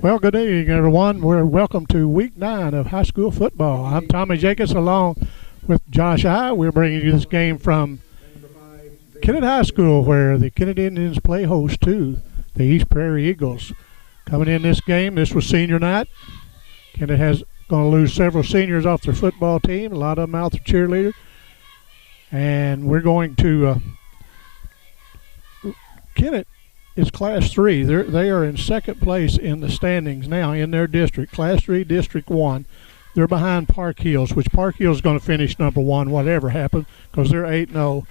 Well, good evening, everyone. We're welcome to Week 9 of high school football. I'm Tommy Jacobs along with Josh I. We're bringing you this game from Kennett High School, where the Kennett Indians play host to the East Prairie Eagles. Coming in this game, this was senior night. Kennett has going to lose several seniors off their football team, a lot of them out the cheerleader. And we're going to Kennett is Class 3. They are in second place in the standings now in their district, Class 3, District 1. They're behind Park Hills, which Park Hills is going to finish number 1, whatever happens, because they're 8-0.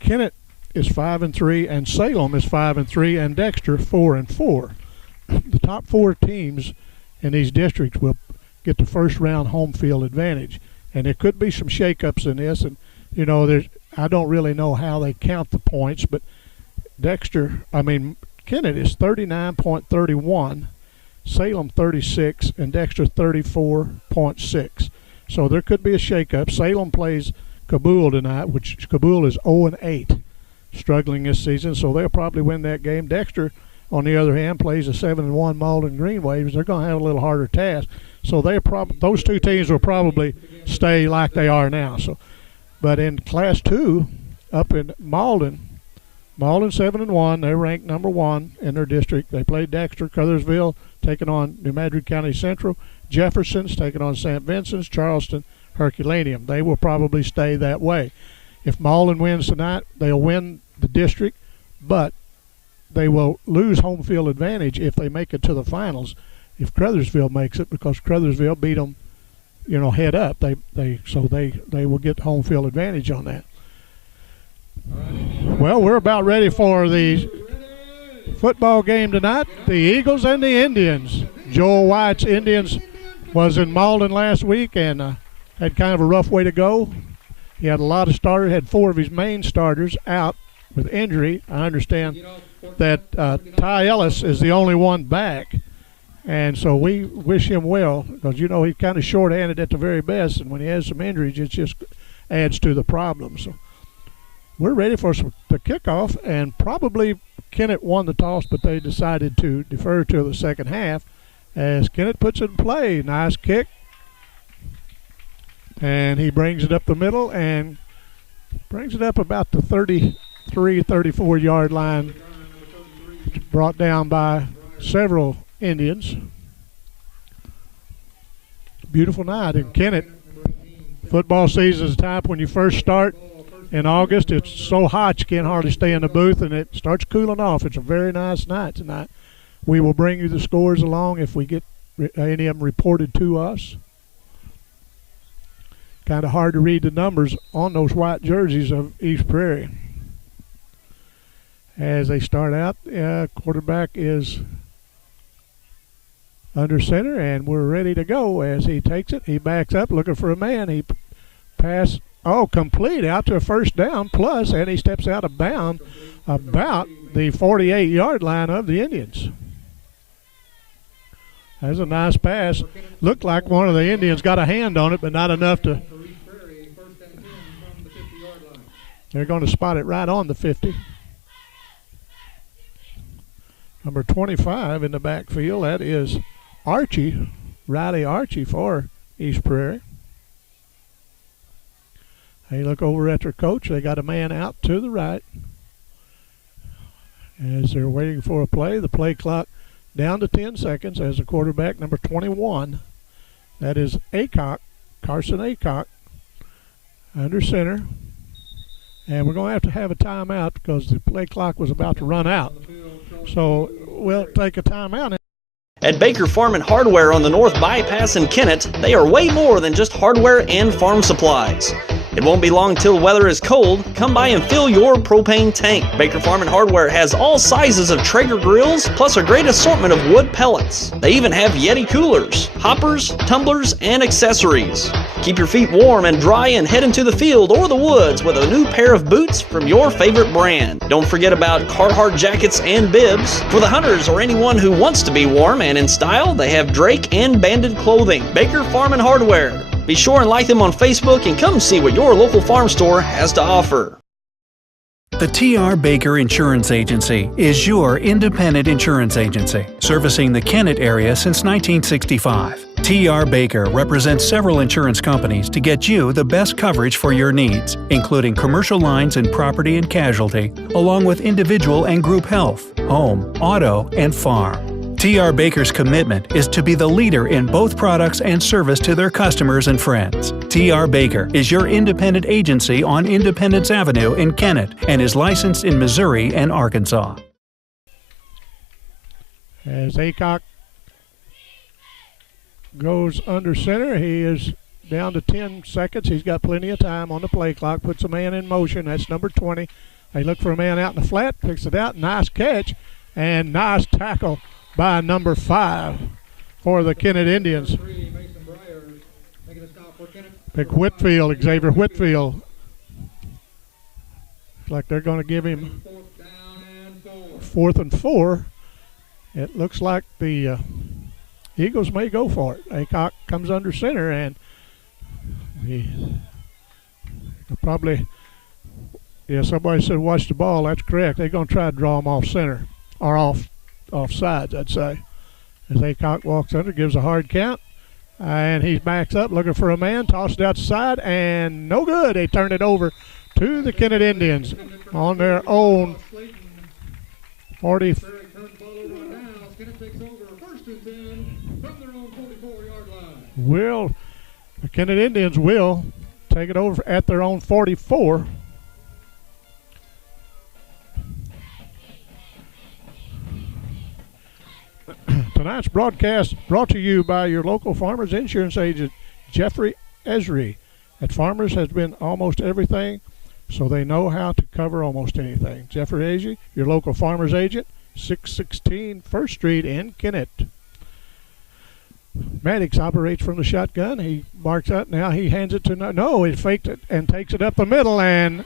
Kennett is 5-3, and Salem is 5-3, and Dexter 4-4. The top 4 teams in these districts will get the first round home field advantage, and there could be some shakeups in this. And you know, I don't really know how they count the points, but Kennett is 39.31, Salem 36, and Dexter 34.6. So there could be a shakeup. Salem plays Kabul tonight, which Kabul is 0-8, struggling this season, so they'll probably win that game. Dexter, on the other hand, plays a 7-1 Malden Green Waves. They're going to have a little harder task. So those two teams will probably stay like they are now. But in Class 2, up in Malden 7-1. They're ranked number 1 in their district. They played Dexter. Crothersville taking on New Madrid County Central. Jefferson's taking on St. Vincent's. Charleston, Herculaneum. They will probably stay that way. If Malden wins tonight, they'll win the district, but they will lose home field advantage if they make it to the finals. If Crothersville makes it, because Crothersville beat them, head up. They will get home field advantage on that. Well, we're about ready for the football game tonight. The Eagles and the Indians. Joel White's Indians was in Malden last week and had kind of a rough way to go. He had a lot of starters, had 4 of his main starters out with injury. I understand that Ty Ellis is the only one back. And so we wish him well, because, he's kind of short-handed at the very best, and when he has some injuries, it just adds to the problem. So we're ready for the kickoff, and probably Kennett won the toss, but they decided to defer to the second half as Kennett puts it in play. Nice kick. And he brings it up the middle and brings it up about the 33, 34-yard line. Brought down by several Indians. Beautiful night in Kennett. Football season is a time when you first start. In August, it's so hot you can't hardly stay in the booth, and it starts cooling off. It's a very nice night tonight. We will bring you the scores along if we get any of them reported to us. Kind of hard to read the numbers on those white jerseys of East Prairie. As they start out, quarterback is under center, and we're ready to go as he takes it. He backs up looking for a man. He pass. Complete out to a first down plus, and he steps out of bounds about the 48-yard line of the Indians. That's a nice pass. Looked like one of the Indians got a hand on it, but not enough to. They're going to spot it right on the 50. Number 25 in the backfield, that is Archie, Riley Archie for East Prairie. They look over at their coach. They got a man out to the right. As they're waiting for a play, the play clock down to 10 seconds as the quarterback, number 21. That is Carson Acock, under center. And we're going to have a timeout because the play clock was about to run out. So we'll take a timeout. At Baker Farm and Hardware on the North Bypass in Kennett, they are way more than just hardware and farm supplies. It won't be long till weather is cold. Come by and fill your propane tank. Baker Farm and Hardware has all sizes of Traeger grills, plus a great assortment of wood pellets. They even have Yeti coolers, hoppers, tumblers, and accessories. Keep your feet warm and dry and head into the field or the woods with a new pair of boots from your favorite brand. Don't forget about Carhartt jackets and bibs. For the hunters or anyone who wants to be warm and in style, they have Drake and Banded clothing. Baker Farm and Hardware. Be sure and like them on Facebook and come see what your local farm store has to offer. The T.R. Baker Insurance Agency is your independent insurance agency, servicing the Kennett area since 1965. T.R. Baker represents several insurance companies to get you the best coverage for your needs, including commercial lines and property and casualty, along with individual and group health, home, auto, and farm. T.R. Baker's commitment is to be the leader in both products and service to their customers and friends. T.R. Baker is your independent agency on Independence Avenue in Kennett and is licensed in Missouri and Arkansas. As Aycock goes under center, he is down to 10 seconds. He's got plenty of time on the play clock. Puts a man in motion. That's number 20. They look for a man out in the flat. Picks it out. Nice catch and nice tackle by number 5 for the Kennett Indians. Pick Whitfield, Xavier Whitfield. Looks like they're going to give him 4th and 4. It looks like the Eagles may go for it. Aycock comes under center, and he probably, somebody said watch the ball. That's correct. They're going to try to draw him off center, or off sides, I'd say. As Aycock walks under, gives a hard count, and he backs up looking for a man, tosses it outside, and no good. They turn it over to the Kennett Indians on their own 40. The Kennett Indians will take it over at their own 44. Tonight's broadcast brought to you by your local Farmers Insurance agent, Jeffrey Esri. At Farmers has been almost everything, so they know how to cover almost anything. Jeffrey Esri, your local Farmers agent, 616 1st Street in Kennett. Maddox operates from the shotgun. He marks out. Now he hands it to he faked it and takes it up the middle and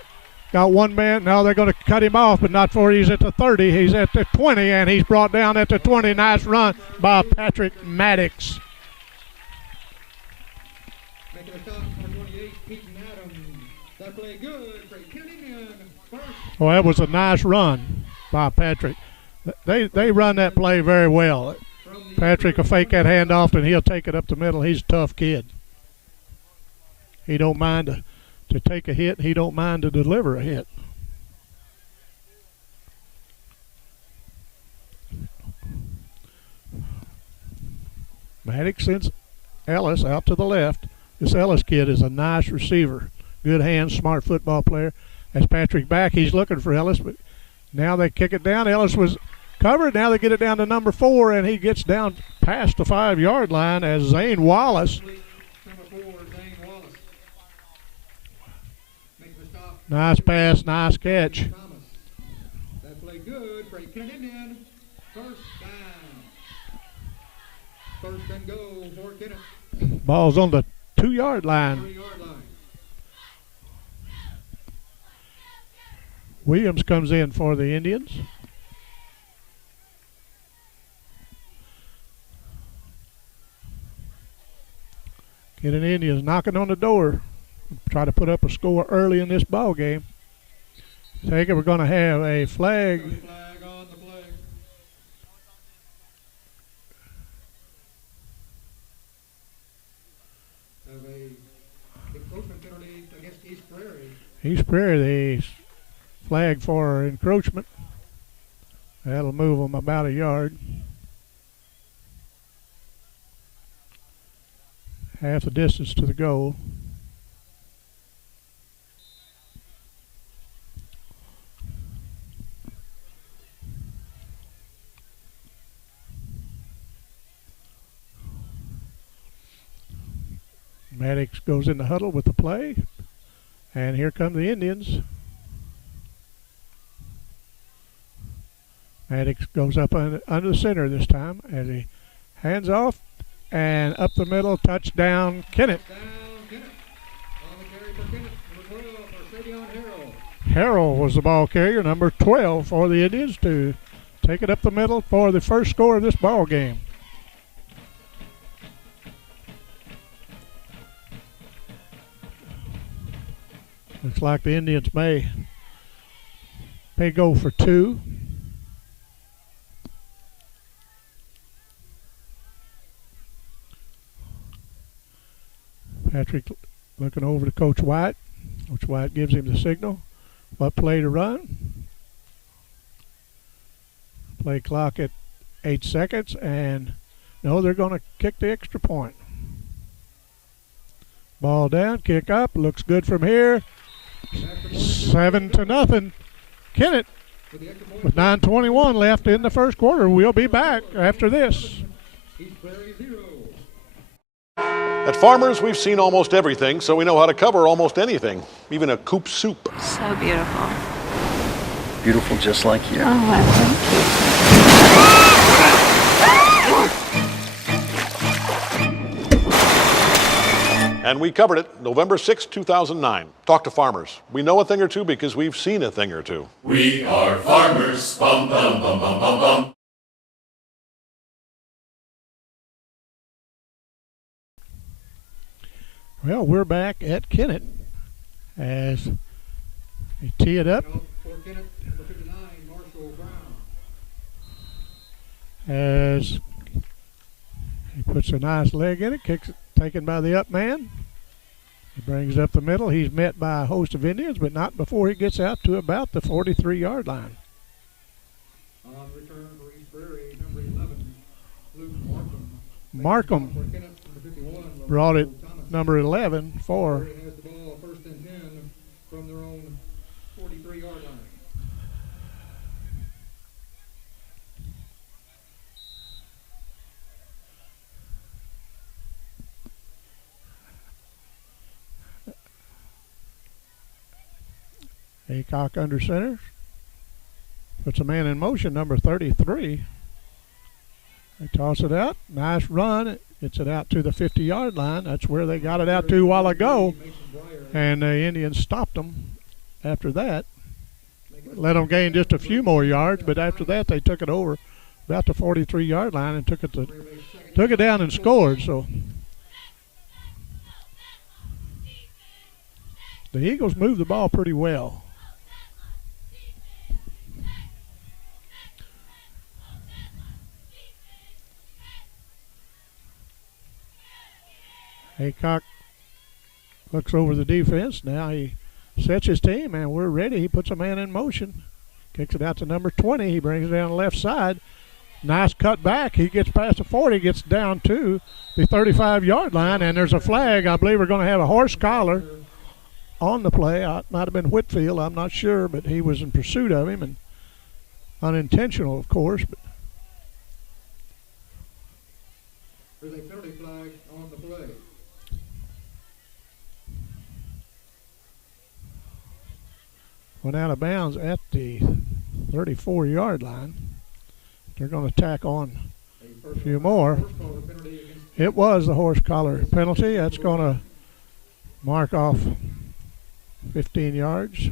got one man. Now they're going to cut him off, but not before he's at the 30. He's at the 20, and he's brought down at the 20. Nice run by Patrick Maddox. Making a stop, number 28, Keaton Adams. That play good for Kennett first. Well, that was a nice run by Patrick. They run that play very well. Patrick will fake that handoff, and he'll take it up the middle. He's a tough kid. He don't mind to take a hit. He don't mind to deliver a hit. Maddox sends Ellis out to the left. This Ellis kid is a nice receiver. Good hands, smart football player. As Patrick back, he's looking for Ellis, but now they kick it down. Ellis was covered. Now they get it down to number 4, and he gets down past the 5-yard line as Zane Wallace. Number 4, Zane Wallace. Makes the stop. Nice pass, nice catch. Thomas. That play good for Kennett Indian. First down. First and go for Kennett. Ball's on the 2-yard line. 3-yard line. Williams comes in for the Indians. Kennett Indians knocking on the door. Try to put up a score early in this ball game. Take it. We're going to have a flag. Flag on the play. Have a encroachment penalty against East Prairie. East Prairie, the flag for encroachment. That'll move them about a yard. Half the distance to the goal. Maddox goes in the huddle with the play, and here come the Indians. Maddox goes up under the center this time as he hands off. And up the middle, touchdown, Kennett. Down Kennett. On the carry for Kennett. Number 12 for Savion Harrell. Harrell was the ball carrier, number 12 for the Indians to take it up the middle for the first score of this ball game. Looks like the Indians may They go for 2. Patrick looking over to Coach White. Coach White gives him the signal. What play to run? Play clock at 8 seconds, and no, they're going to kick the extra point. Ball down, kick up, looks good from here. 7-0. Kennett with 9:21 left in the first quarter. We'll be back after this. At Farmers, we've seen almost everything, so we know how to cover almost anything, even a coop soup. So beautiful. Beautiful just like you. Oh, I thank you. And we covered it November 6, 2009. Talk to Farmers. We know a thing or two because we've seen a thing or two. We are farmers. Bum, bum, bum, bum, bum, bum. Well, we're back at Kennett as they tee it up. As he puts a nice leg in it, kicks it, taken by the up man. He brings it up the middle. He's met by a host of Indians, but not before he gets out to about the 43-yard line. On return for East Prairie, number 11, Luke Markham. Markham For Kennett, number 51, brought it Thomas. number 11 for Prairie has the ball first and 10 from their own 43-yard line. Aycock under center. Puts a man in motion, number 33. They toss it out. Nice run. Gets it out to the 50-yard line. That's where they got it out to a while ago. And the Indians stopped them after that. Let them gain just a few more yards, but after that they took it over about the 43-yard line and took it down and scored. So the Eagles moved the ball pretty well. Aycock looks over the defense. Now he sets his team, and we're ready. He puts a man in motion. Kicks it out to number 20. He brings it down the left side. Nice cut back. He gets past the 40, gets down to the 35-yard line, and there's a flag. I believe we're going to have a horse collar on the play. It might have been Whitfield. I'm not sure, but he was in pursuit of him, and unintentional, of course. But There's a penalty flag on the play. went out of bounds at the 34-yard line. They're going to tack on a few more. It was the horse collar penalty. That's going to mark off 15 yards.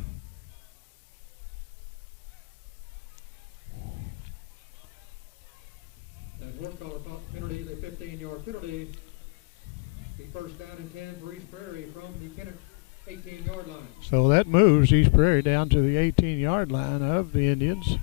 That horse collar penalty is a 15-yard penalty. The first down and 10 for East Prairie from the Kennett 18-yard line. So that moves East Prairie down to the 18-yard line of the Indians.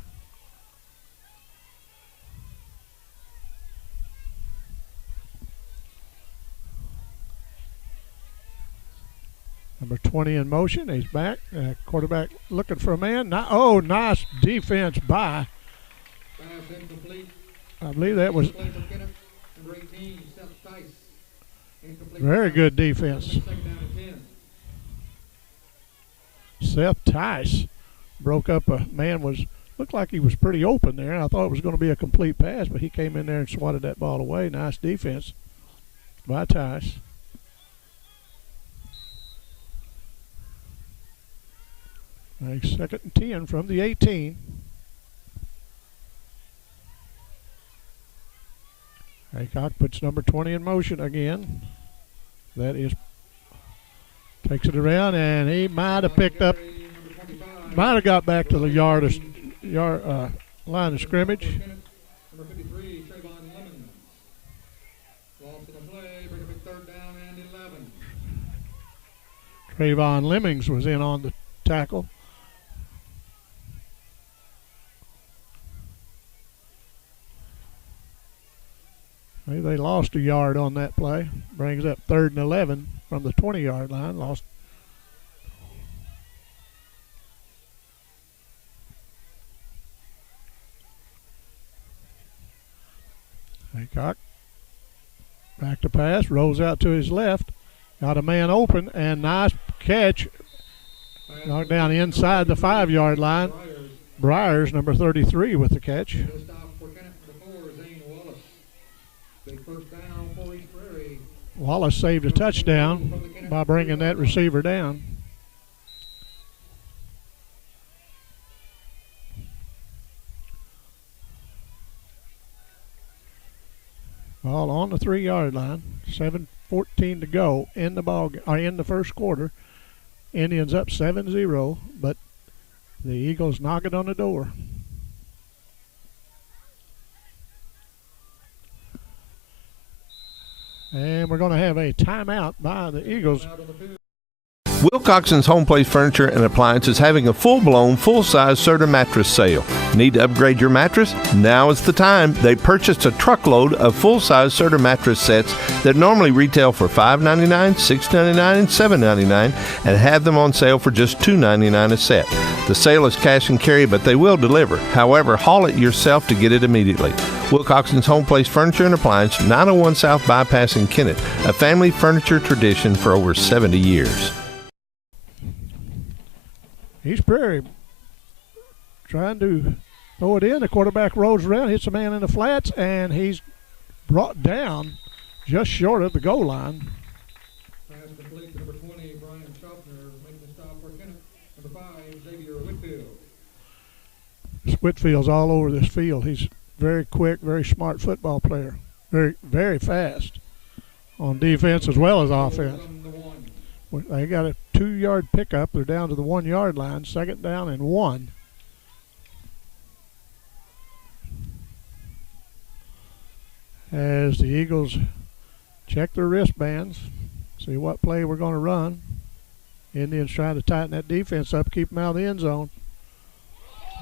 Number 20 in motion. He's back. Quarterback looking for a man. Oh, nice defense by. Pass incomplete. I believe that was Play for Kennett, number 18, Seth Tice. Incomplete. very good defense. Second down and 10. Seth Tice broke up a man. Looked like he was pretty open there. I thought it was going to be a complete pass, but he came in there and swatted that ball away. Nice defense by Tice. Second and 10 from the 18. Aycock puts number 20 in motion again. That is, takes it around, and he might have picked up, might have got back to the line of scrimmage. Number 53, Trayvon Lemons. Lost in the play, bring a big third down and 11. Trayvon Lemmings was in on the tackle. They lost a yard on that play. Brings up 3rd and 11 from the 20-yard line. Lost. Haycock back to pass, rolls out to his left, got a man open, and nice catch. Knocked down inside the 5-yard line. Briers, number 33, with the catch. Wallace saved a touchdown by bringing that receiver down. Ball on the 3-yard line. 7:14 to go in the first quarter. Indians up 7-0, but the Eagles knocking on the door. And we're going to have a timeout by the Eagles. Wilcoxon's Home Place Furniture and Appliance is having a full-blown, full-size Serta mattress sale. Need to upgrade your mattress? Now is the time. They purchased a truckload of full-size Serta mattress sets that normally retail for $5.99, $6.99, and $7.99 and have them on sale for just $2.99 a set. The sale is cash and carry, but they will deliver. However, haul it yourself to get it immediately. Wilcoxon's Home Place Furniture and Appliance, 901 South Bypass in Kennett, a family furniture tradition for over 70 years. East Prairie trying to throw it in. The quarterback rolls around, hits a man in the flats, and he's brought down just short of the goal line. Pass complete to number 20, Brian Schaffner, making the stop for Kennett. Number 5, Xavier Whitfield. Whitfield's all over this field. He's very quick, very smart football player. Very, very fast on defense as well as offense. They got a 2-yard pickup. They're down to the 1-yard line. 2nd down and 1. As the Eagles check their wristbands, see what play we're going to run. Indians trying to tighten that defense up, keep them out of the end zone.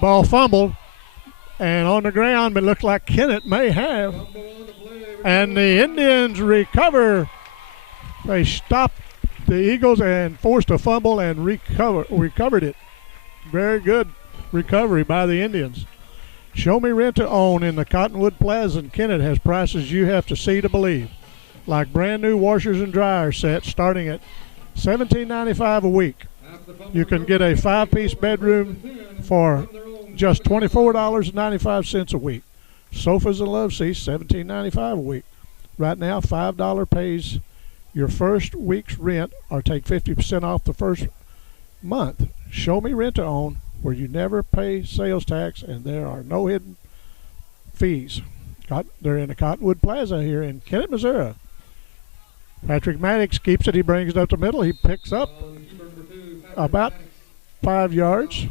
Ball fumbled, and on the ground, it looked like Kennett may have. And the Indians recover. They stopped the Eagles and forced a fumble and recovered it. Very good recovery by the Indians. Show Me Rent to Own in the Cottonwood Plaza in Kennett has prices you have to see to believe. Like brand new washers and dryer sets starting at $17.95 a week. You can get a 5-piece bedroom for just $24.95 a week. Sofas and love seats, $17.95 a week. Right now, $5 pays your first week's rent or take 50% off the first month. Show Me Rent to Own, where you never pay sales tax and there are no hidden fees. They're in the Cottonwood Plaza here in Kennett, Missouri. Patrick Maddox keeps it. He brings it up the middle. He picks up about 5 yards.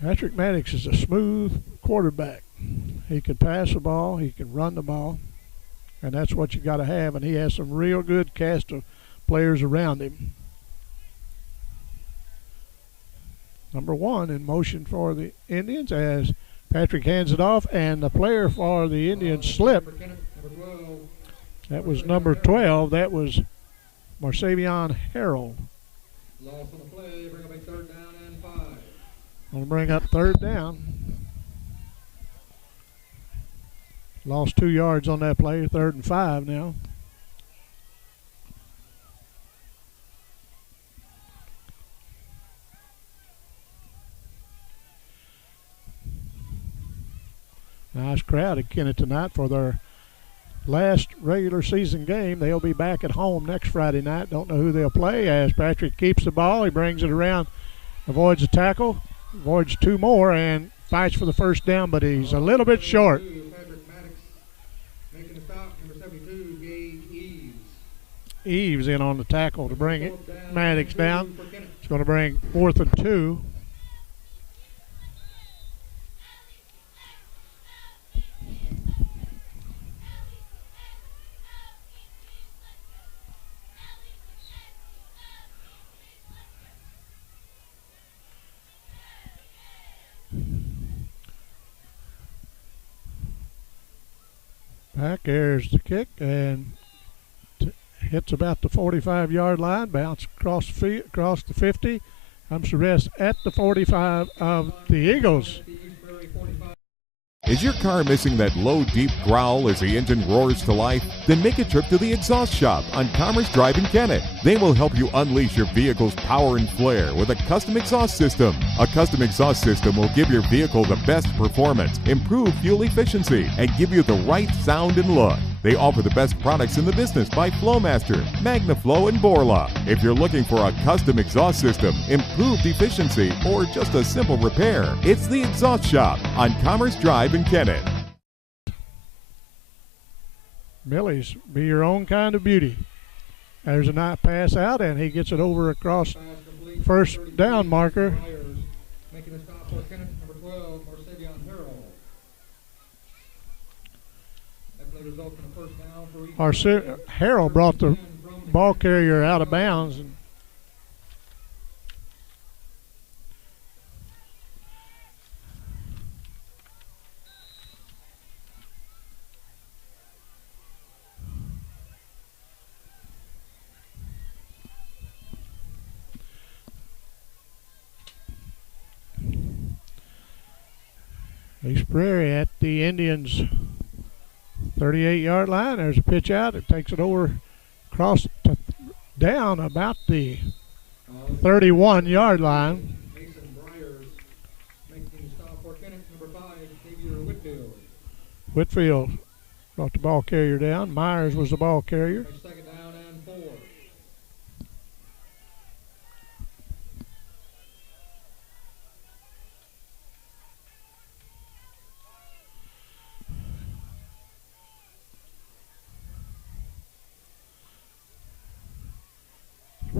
Patrick Maddox is a smooth quarterback. He can pass the ball, he can run the ball, and that's what you got to have. And he has some real good cast of players around him. Number 1 in motion for the Indians as Patrick hands it off, and the player for the Indians slipped. That was number 12. That was Marsavion Harold. Loss on the play, bring up a 3rd down and 5. Going to bring up 3rd down. Lost 2 yards on that play, 3rd and 5 now. Nice crowd at Kennett tonight for their last regular season game. They'll be back at home next Friday night. Don't know who they'll play as Patrick keeps the ball. He brings it around, avoids a tackle, avoids 2 more, and fights for the first down, but he's a little bit short. Patrick Maddox making the stop, number 72, Gabe Eves. Eves in on the tackle to bring it. Maddox down. It's going to bring 4th and 2. Back there's the kick, and hits about the 45-yard line, bounce across the 50, comes to rest at the 45 of the Eagles. Is your car missing that low, deep growl as the engine roars to life? Then make a trip to the Exhaust Shop on Commerce Drive in Kennett. They will help you unleash your vehicle's power and flair with a custom exhaust system. A custom exhaust system will give your vehicle the best performance, improve fuel efficiency, and give you the right sound and look. They offer the best products in the business by Flowmaster, MagnaFlow, and Borla. If you're looking for a custom exhaust system, improved efficiency, or just a simple repair, it's the Exhaust Shop on Commerce Drive in Kennett. Millie's, be your own kind of beauty. There's a nice pass out, and he gets it over across first down marker. Making a stop for Kennett, number 12, Marcevion Harrell. That play results in a first down for East Prairie. Harrell brought the ball carrier out of bounds. And East Prairie at the Indians' 38-yard line. There's a pitch out. It takes it over, across to down about the 31-yard line. Mason Briers making a stop for Kennett, number 5, Xavier Whitfield. Whitfield brought the ball carrier down. Myers was the ball carrier. Second down and 4.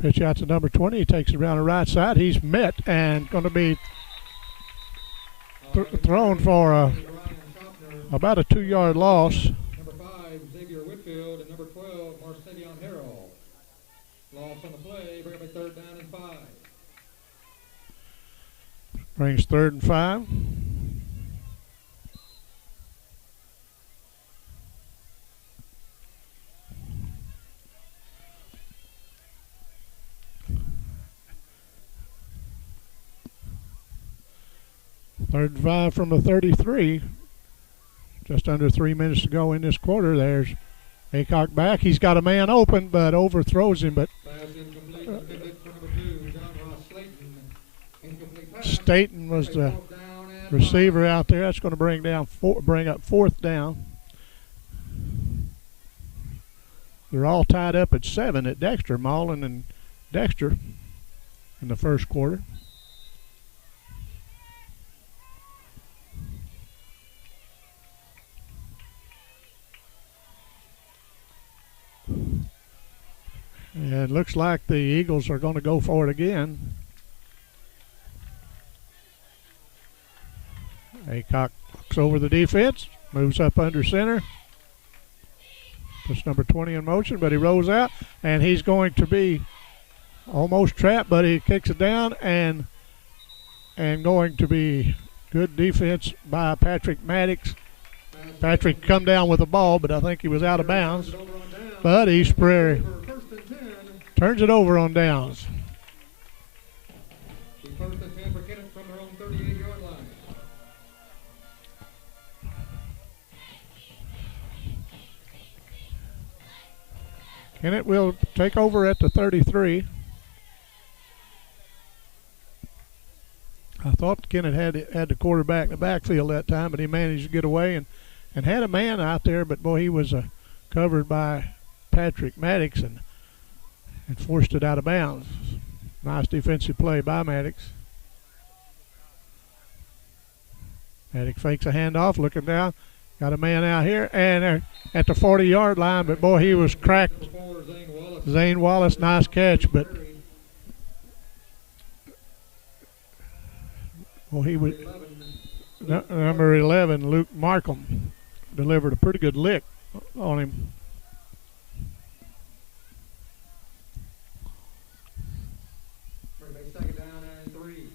Pitch out to number 20. He takes it around the right side. He's met and going to be thrown for about a 2-yard loss. Number 5, Xavier Whitfield, and number 12, Marcevion Harrell. Loss on the play, bring up a third down and 5. Brings 3rd and 5. Third and 5 from the 33. Just under 3 minutes to go in this quarter. There's Aycock back. He's got a man open, but overthrows him. But Staten was the receiver out there. That's going to bring up 4th down. They're all tied up at 7 at Dexter, Mullen and Dexter in the first quarter. And it looks like the Eagles are going to go for it again. Aycock looks over the defense, moves up under center. Puts number 20 in motion, but he rolls out, and he's going to be almost trapped, but he kicks it down, and going to be good defense by Patrick Maddox. Patrick come down with the ball, but I think he was out of bounds. But East Prairie turns it over on downs. First and 10 for Kennett from their own 38-yard line. Kennett will take over at the 33. I thought Kennett had the quarterback in the backfield that time, but he managed to get away and had a man out there, but boy, he was covered by Patrick Maddox and forced it out of bounds. Nice defensive play by Maddox. Maddox fakes a handoff, looking down. Got a man out here, and at the 40-yard line, but boy, he was cracked. Zane Wallace, nice catch, but well, he was number 11, Luke Markham, delivered a pretty good lick on him. Second down and 3.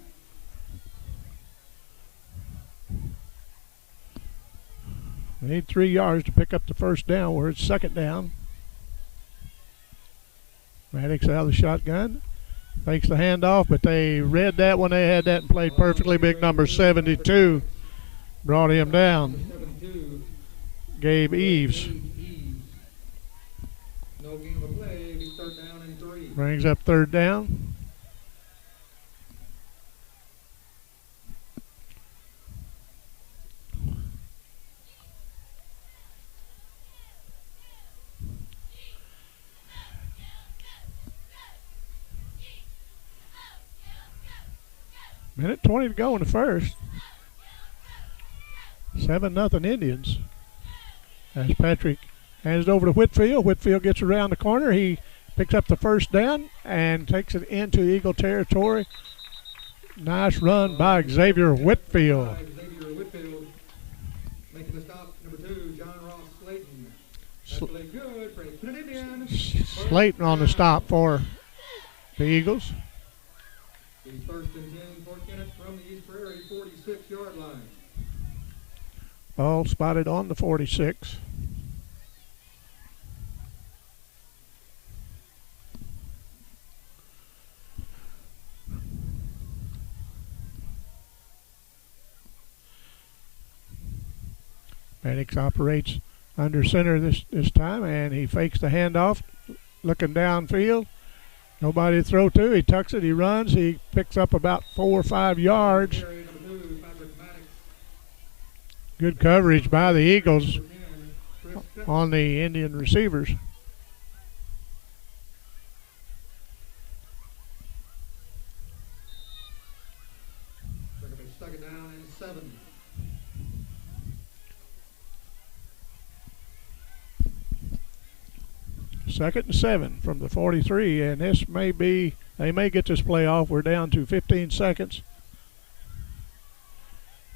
They need 3 yards to pick up the first down where it's second down. Maddox out of the shotgun. Fakes the handoff, but they read that when they had that and played perfectly. Big number 72 brought him down. Gabe Eves. No game of play. Third down and 3. Brings up third down. Minute 20 to go in the first. 7-0 Indians. As Patrick hands it over to Whitfield. Whitfield gets around the corner. He picks up the first down and takes it into Eagle territory. Nice run by Xavier Whitfield. Xavier Whitfield making the stop. Number 2, John Ross Slayton. That's played good for Kennett Indian. Slayton on the stop for the Eagles. The first and 10 for Kennett from the East Prairie 46-yard line. Ball spotted on the 46. Maddox operates under center this time, and he fakes the handoff, looking downfield. Nobody to throw to. He tucks it. He runs. He picks up about 4 or 5 yards. Good coverage by the Eagles on the Indian receivers. Second down and 7. Second and 7 from the 43, and this may be, they may get this play off. We're down to 15 seconds.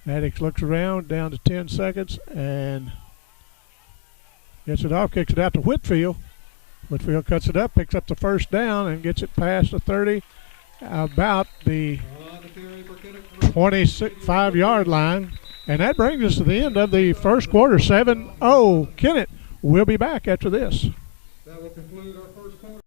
Maddox looks around, down to 10 seconds, and gets it off, kicks it out to Whitfield. Whitfield cuts it up, picks up the first down, and gets it past the 30, about the 25-yard line. And that brings us to the end of the first quarter, 7-0 Kennett. We'll be back after this. That will conclude our first quarter.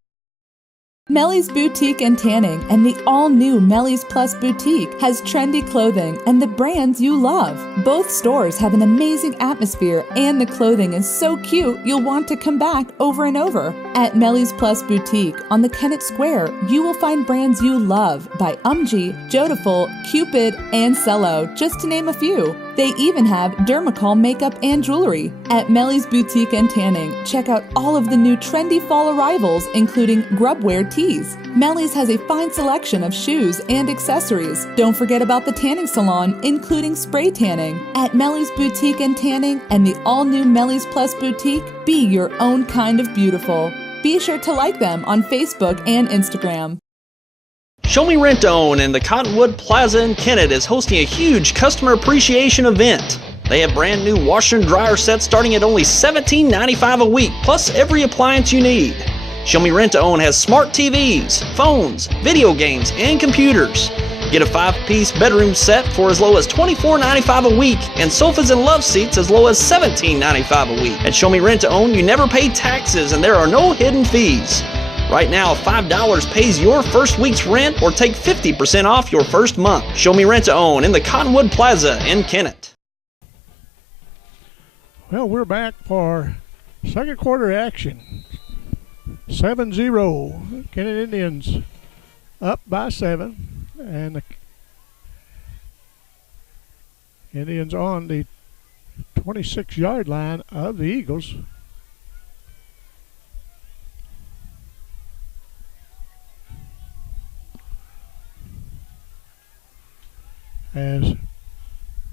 Melly's Boutique and Tanning and the all-new Melly's Plus Boutique has trendy clothing and the brands you love. Both stores have an amazing atmosphere and the clothing is so cute you'll want to come back over and over. At Melly's Plus Boutique on the Kennett Square, you will find brands you love by Jodiful, Cupid, and Cello, just to name a few. They even have Dermacol makeup and jewelry. At Melly's Boutique and Tanning, check out all of the new trendy fall arrivals, including grubwear tees. Melly's has a fine selection of shoes and accessories. Don't forget about the tanning salon, including spray tanning. At Melly's Boutique and Tanning and the all-new Melly's Plus Boutique, be your own kind of beautiful. Be sure to like them on Facebook and Instagram. Show Me Rent to Own in the Cottonwood Plaza in Kennett is hosting a huge customer appreciation event. They have brand new washer and dryer sets starting at only $17.95 a week, plus every appliance you need. Show Me Rent to Own has smart TVs, phones, video games, and computers. Get a 5-piece bedroom set for as low as $24.95 a week, and sofas and love seats as low as $17.95 a week. At Show Me Rent to Own, you never pay taxes and there are no hidden fees. Right now, $5 pays your first week's rent or take 50% off your first month. Show Me Rent to Own in the Cottonwood Plaza in Kennett. Well, we're back for second quarter action. 7-0. Kennett Indians up by 7. And the Indians on the 26-yard line of the Eagles. As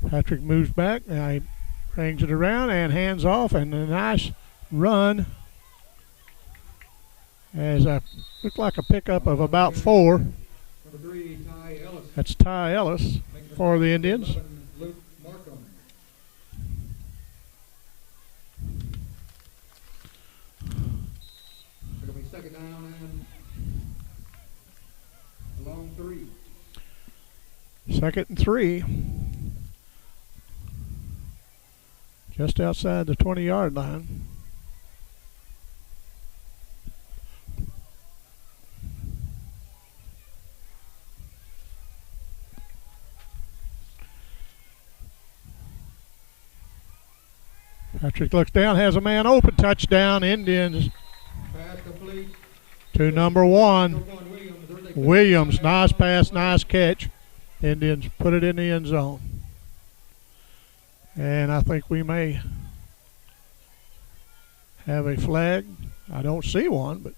Patrick moves back, now he brings it around and hands off, and a nice run as looked like a pickup of about 4. Number 3, Ty Ellis. That's Ty Ellis for the Indians. Luke Markham. It'll be second down and a long 3. Second and 3. just outside the 20-yard line. Patrick looks down, has a man open, touchdown, Indians. To number 1, Williams. Nice pass, nice catch. Indians put it in the end zone. And I think we may have a flag. I don't see one, but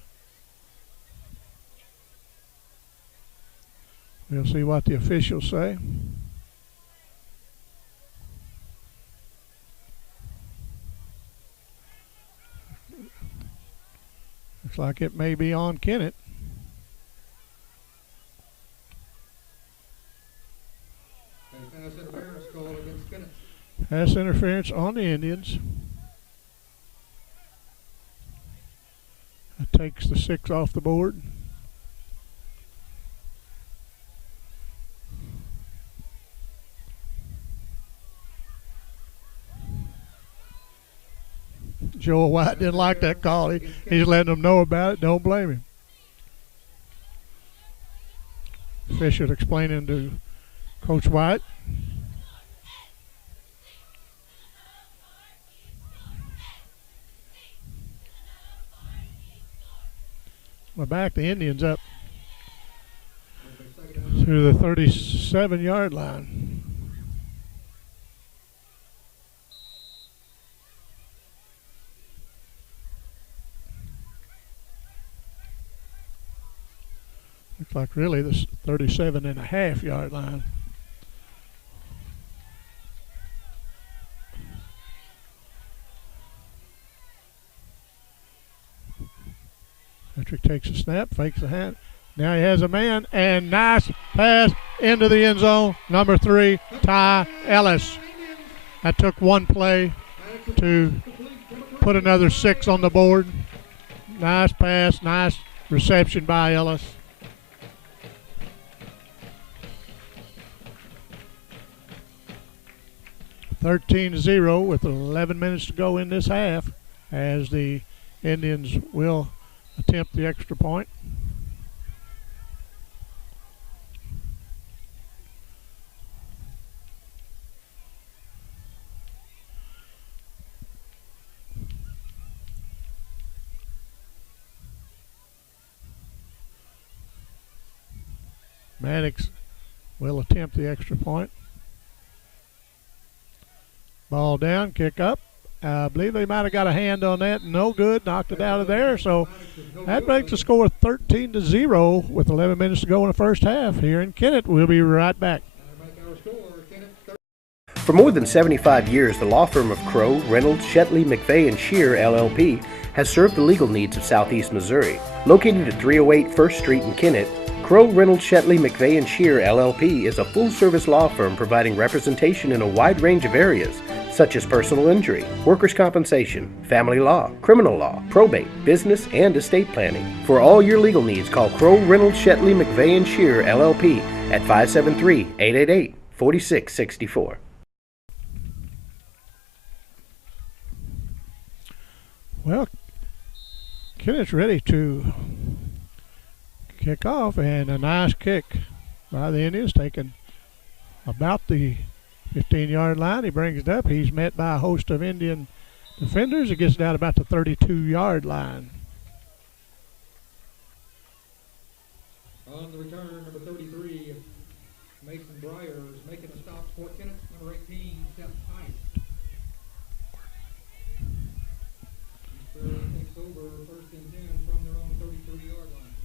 we'll see what the officials say. Looks like it may be on Kennett. Pass interference call against Kennett. Pass interference on the Indians. That takes the 6 off the board. Joel White didn't like that call. He's letting them know about it. Don't blame him. Fisher explaining to Coach White. We're back. The Indians up to the 37-yard line. Looks like really this 37.5-yard line. Patrick takes a snap, fakes a hand. Now he has a man, and nice pass into the end zone. Number 3, Ty Ellis. That took one play to put another 6 on the board. Nice pass, nice reception by Ellis. 13-0 with 11 minutes to go in this half, as the Indians will attempt the extra point. Maddox will attempt the extra point. Ball down, kick up. I believe they might have got a hand on that. No good, knocked it out of there. So that makes the score 13-0 with 11 minutes to go in the first half here in Kennett. We'll be right back. For more than 75 years, the law firm of Crow, Reynolds, Shetley, McVeigh, and Shear, LLP, has served the legal needs of Southeast Missouri. Located at 308 1st Street in Kennett, Crow, Reynolds, Shetley, McVeigh, and Shear, LLP is a full-service law firm providing representation in a wide range of areas, such as personal injury, workers' compensation, family law, criminal law, probate, business, and estate planning. For all your legal needs, call Crow, Reynolds, Shetley, McVeigh, and Shear, LLP at 573-888-4664. Well, Kennett's ready to kick off, and a nice kick by the Indians, taken about the 15-yard line. He brings it up. He's met by a host of Indian defenders. He gets down about the 32-yard line. On the return, number 33, Mason Bryers making a stop for Kennett. Number 18, Seth Heiss. East Prairie takes over 1st and 10 from their own 33-yard line.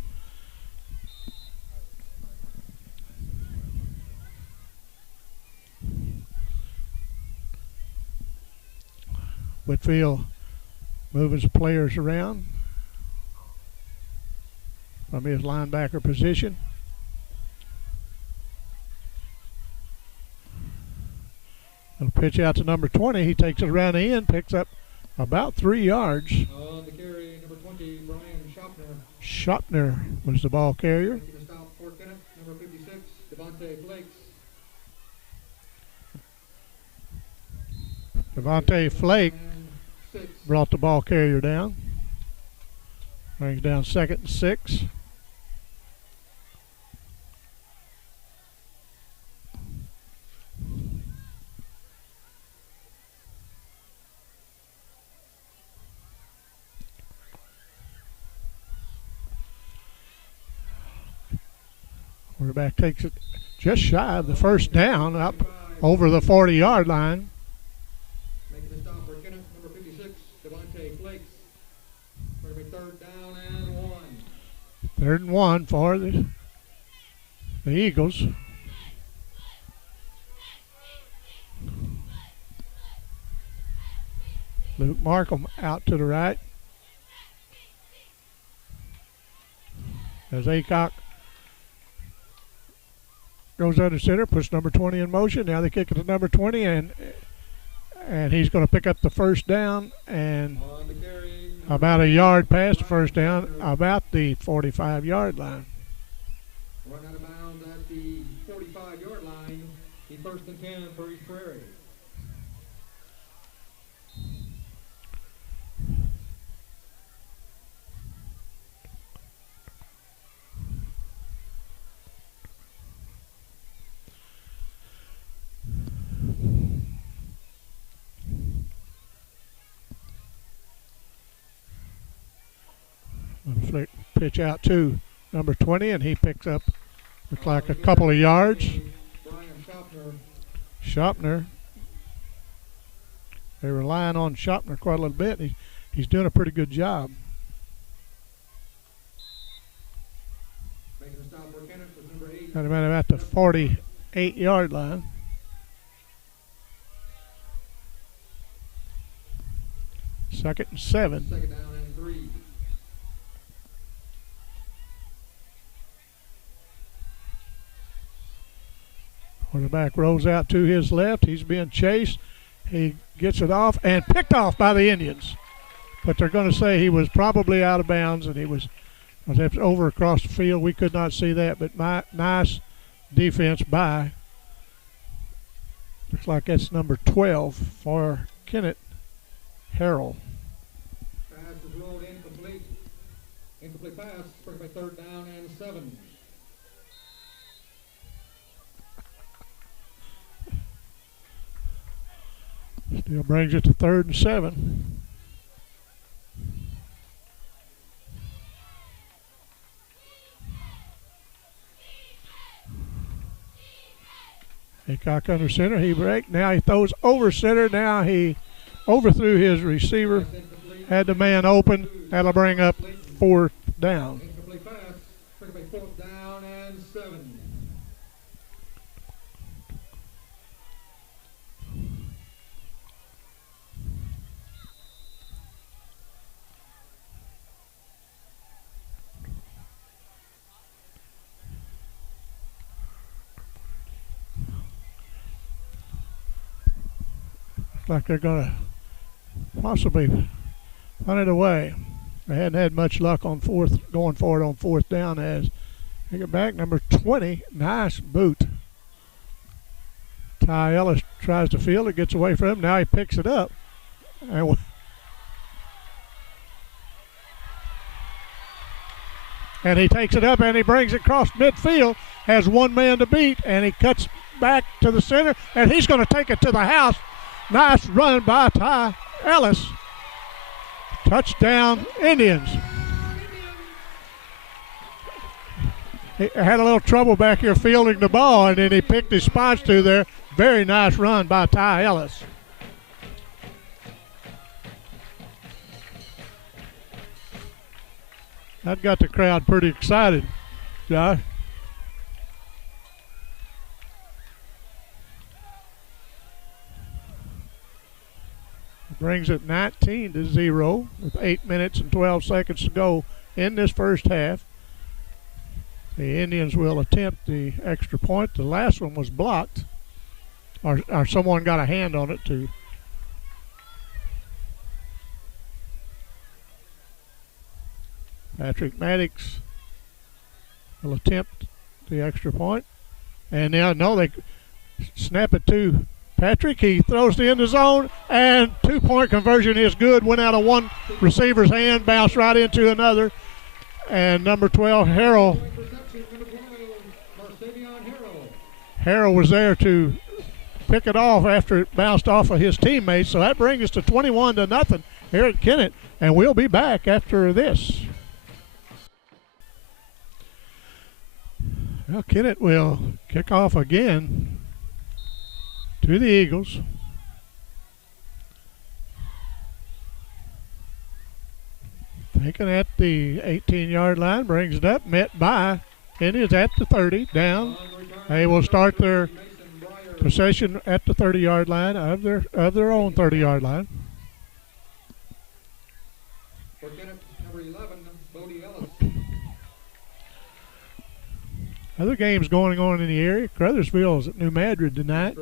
Whitfield moving some players around from his linebacker position. He'll pitch out to number 20. He takes it around the end, picks up about 3 yards. On the carry, number 20, Brian Schopner. Schopner was the ball carrier. Making a stop for Kennett. Number 56, Devontae Flakes. Devontae Flake brought the ball carrier down. Brings down 2nd and 6. Quarterback takes it just shy of the first down, up over the 40-yard line. Making the stop for Kennett, number 56, Devontae Flakes. Going to be 3rd down and 1. 3rd and 1 for the Eagles. Luke Markham out to the right. As Aycock goes under center, puts number 20 in motion. Now they kick it to number 20, and he's going to pick up the first down, and about a yard past the first down, about the 45-yard line. Run out of bounds at the 45-yard line. The 1st and 10 for East Prairie. Flick pitch out to number 20, and he picks up, looks like a couple of yards. Shopner. They're relying on Shopner quite a little bit. He's doing a pretty good job. Got him at the 48-yard line. Second and 7. Second down and 3. Quarterback rolls out to his left. He's being chased. He gets it off and picked off by the Indians. But they're going to say he was probably out of bounds, and he was over across the field. We could not see that, but nice defense by. Looks like that's number 12 for Kennett, Harrell. Pass is rolled incomplete. Incomplete pass. Bring by 3rd down and 7. Still brings it to 3rd and 7. Aycock under center. He break. Now he throws over center. Now he overthrew his receiver. Had the man open. That'll bring up 4th down. Incomplete pass. Bring by 4th down and 7. Like they're going to possibly punt it away. They hadn't had much luck on going forward on 4th down. As they get back, number 20, nice boot. Ty Ellis tries to field it, gets away from him. Now he picks it up. And he takes it up and he brings it across midfield, has one man to beat, and he cuts back to the center, and he's going to take it to the house. Nice run by Ty Ellis. Touchdown, Indians. He had a little trouble back here fielding the ball, and then he picked his spots to there. Very nice run by Ty Ellis. That got the crowd pretty excited, Josh. Brings it 19-0 with 8 minutes and 12 seconds to go in this first half. The Indians will attempt the extra point. The last one was blocked, or someone got a hand on it too. Patrick Maddox will attempt the extra point. And now, no, they snap it to Patrick, he throws it in the zone, and two-point conversion is good. Went out of one receiver's hand, bounced right into another. And number 12, Harrell was there to pick it off after it bounced off of his teammates. So that brings us to 21-0 here at Kennett, and we'll be back after this. Well, Kennett will kick off again to the Eagles. Taken at the 18-yard line, brings it up, met by Indians at the 30, down. They will start their possession at the 30-yard line of their own 30-yard line. For Kennett, number 11, Bodie Ellis. Other games going on in the area. Crothersville's at New Madrid tonight.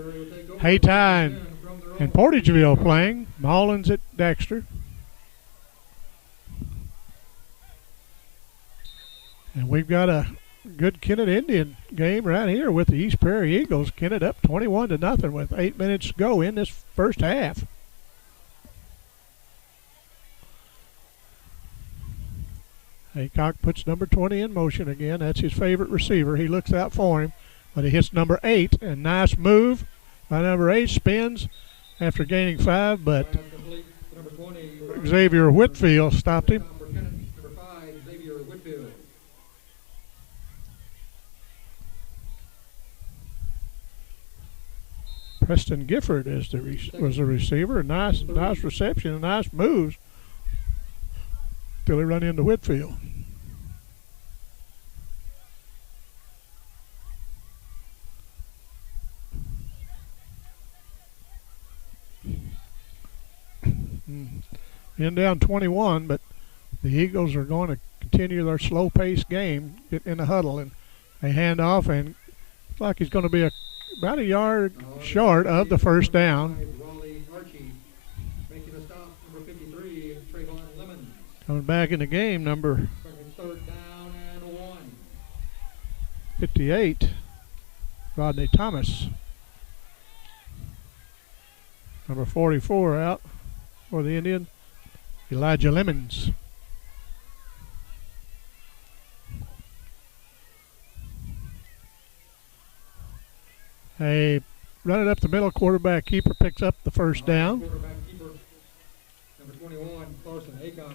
Haytie and Portageville playing. Mullins at Dexter. And we've got a good Kennett Indian game right here with the East Prairie Eagles. Kennett up 21-0 with 8 minutes to go in this first half. Haycock puts number 20 in motion again. That's his favorite receiver. He looks out for him, but he hits number 8. And nice move by number 8. Spins after gaining 5, but Xavier Whitfield stopped him. Preston Gifford was the receiver. Nice reception and nice moves till he run into Whitfield. In down 21, but the Eagles are going to continue their slow-paced game, get in the huddle, and they hand off, and looks like he's going to be about a yard short of the first down. Coming back in the game, number 58, Rodney Thomas. Number 44 out for the Indian, Elijah Lemons. They run it up the middle. Quarterback keeper picks up the first down. Quarterback keeper, number 21, Carson Haycock.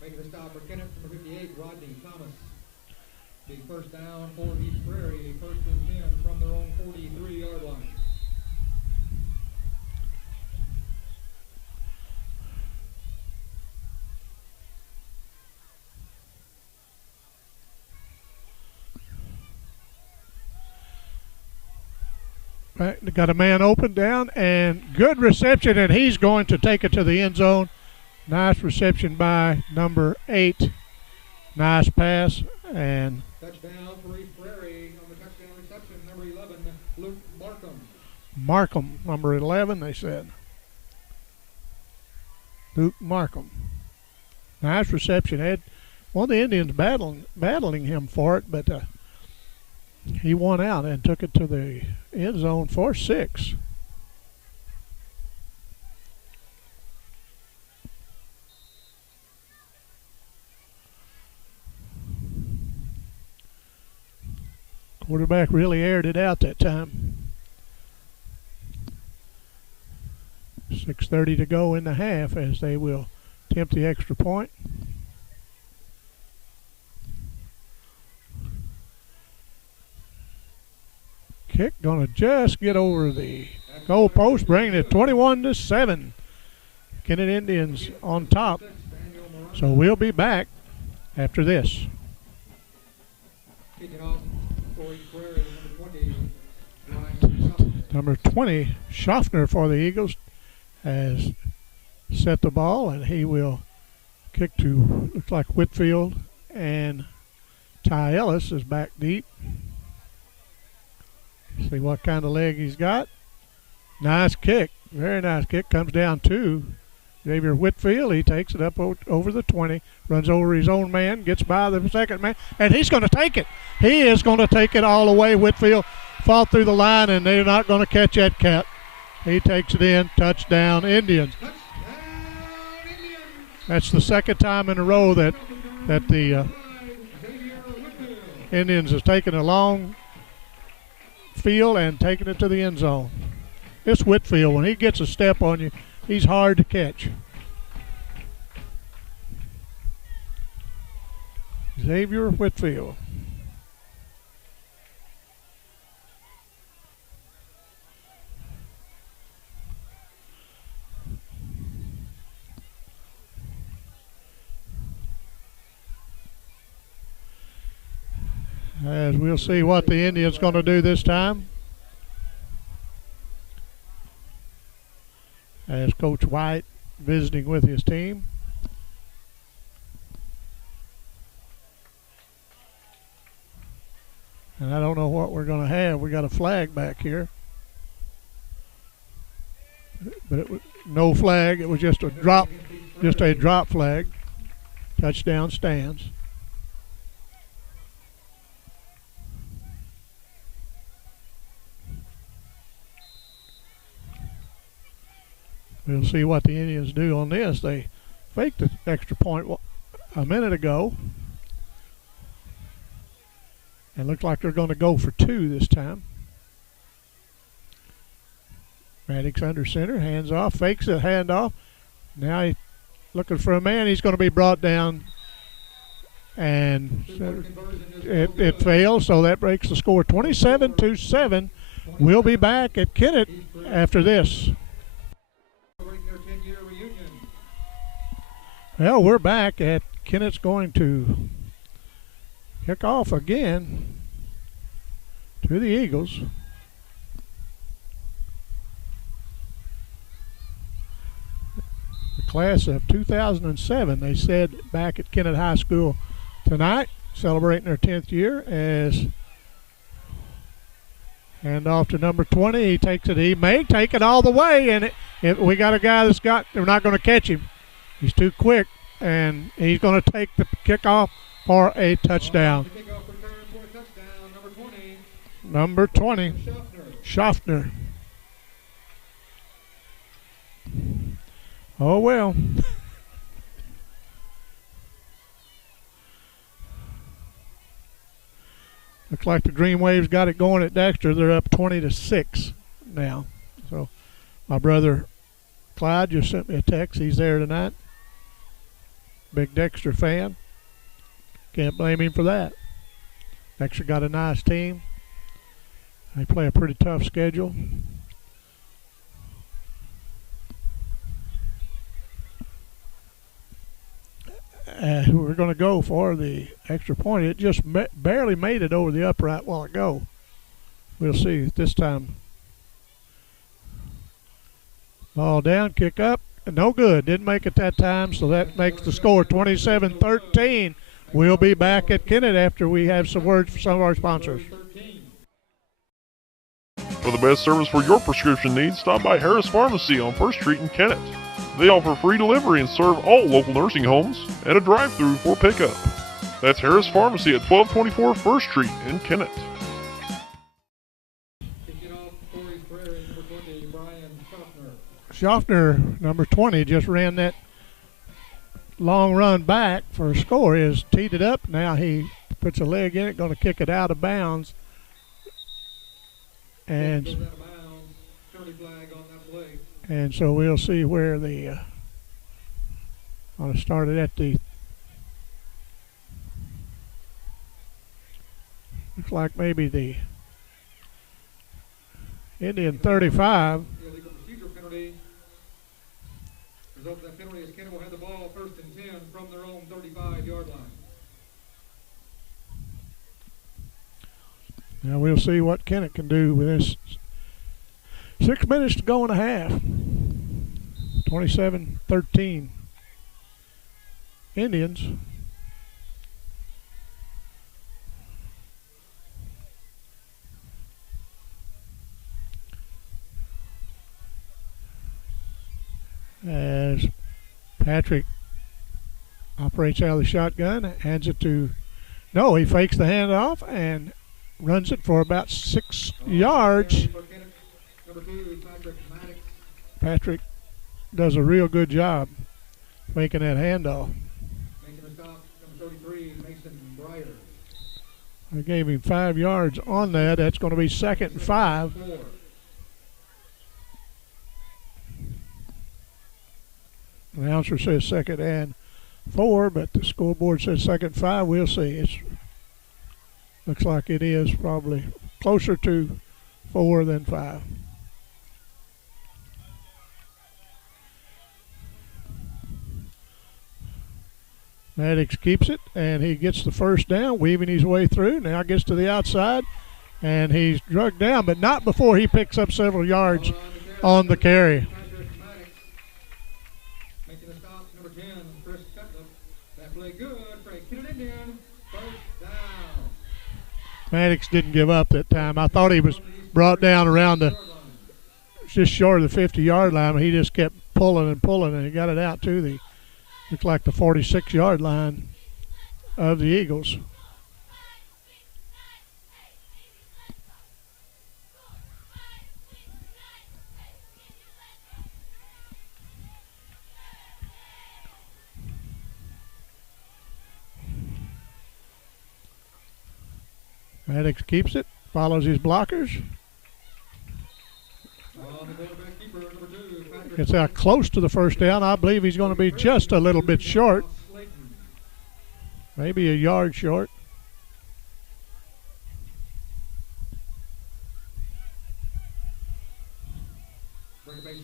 Making the stop for Kennett, number 58, Rodney Thomas. Big first down for East Prairie, 1st and 10 from their own 43-yard line. Right, they got a man open down, and good reception, and he's going to take it to the end zone. Nice reception by number 8. Nice pass, and touchdown for East Prairie on the touchdown reception, number 11, Luke Markham. Markham, number 11, they said. Luke Markham. Nice reception. Had one of the Indians battling him for it, but he won out and took it to the end zone for 6. Quarterback really aired it out that time. 6:30 to go in the half as they will attempt the extra point. Kick gonna just get over the goal post, bringing it 21-7. Kennett Indians on top. So we'll be back after this. Number 20, Schaffner for the Eagles, has set the ball, and he will kick to, looks like Whitfield, and Ty Ellis is back deep. See what kind of leg he's got. Nice kick, very nice kick, comes down to Xavier Whitfield. He takes it up over the 20, runs over his own man, gets by the second man, and he's going to take it. He is going to take it all the way. Whitfield fought through the line, and they're not going to catch that cat. He takes it in. Touchdown, Indians. That's the second time in a row that the Indians has taken a long field and taken it to the end zone. This Whitfield, when he gets a step on you, he's hard to catch. Xavier Whitfield. As we'll see what the Indians going to do this time. As Coach White visiting with his team. And I don't know what we're going to have. We got a flag back here. But it was no flag. It was just a drop flag. Touchdown stands. We'll see what the Indians do on this. They faked the extra point a minute ago. And looks like they're going to go for 2 this time. Maddox under center, hands off, fakes it, handoff. Now he's looking for a man. He's going to be brought down. And it fails, so that breaks the score. 27-7. We'll be back at Kennett after this. Well, we're back at Kennett's going to kick off again to the Eagles. The class of 2007, they said, back at Kennett High School tonight, celebrating their 10th year. As hand off to number 20, he takes it. He may take it all the way, and we got a guy they're not going to catch him. He's too quick, and he's going to take the kickoff for a touchdown. Number 20, Schaffner. Oh, well. Looks like the Green Waves got it going at Dexter. They're up 20-6 now. So my brother Clyde just sent me a text. He's there tonight. Big Dexter fan. Can't blame him for that. Dexter got a nice team. They play a pretty tough schedule. We're going to go for the extra point. It just barely made it over the upright while ago. We'll see this time. Ball down, kick up. No good. Didn't make it that time, so that makes the score 27-13. We'll be back at Kennett after we have some words for some of our sponsors. For the best service for your prescription needs, stop by Harris Pharmacy on 1st Street in Kennett. They offer free delivery and serve all local nursing homes and a drive-through for pickup. That's Harris Pharmacy at 1224 1st Street in Kennett. Schaffner, number 20, just ran that long run back for a score. He has teed it up. Now he puts a leg in it, going to kick it out of bounds. And so we'll see where the going to start it at the, looks like maybe the Indian 35. Result of that penalty is Kennett will have the ball 1st and 10 from their own 35-yard line. Now we'll see what Kennett can do with this. 6 minutes to go and a half. 27-13. Indians. As Patrick operates out of the shotgun, hands it to, no, he fakes the handoff and runs it for about 6 yards. Patrick does a real good job making that handoff. I gave him 5 yards on that. That's going to be 2nd and 5. The announcer says 2nd and 4, but the scoreboard says 2nd and 5. We'll see. It looks like it is probably closer to 4 than 5. Maddox keeps it, and he gets the first down, weaving his way through. Now gets to the outside, and he's drugged down, but not before he picks up several yards on the carry. Maddox didn't give up that time. I thought he was brought down around just short of the 50-yard line, but he just kept pulling and pulling, and he got it out to the, looks like the 46-yard line of the Eagles. Maddox keeps it, follows his blockers. Gets out close to the first down. I believe he's going to be just a little bit short. Maybe a yard short.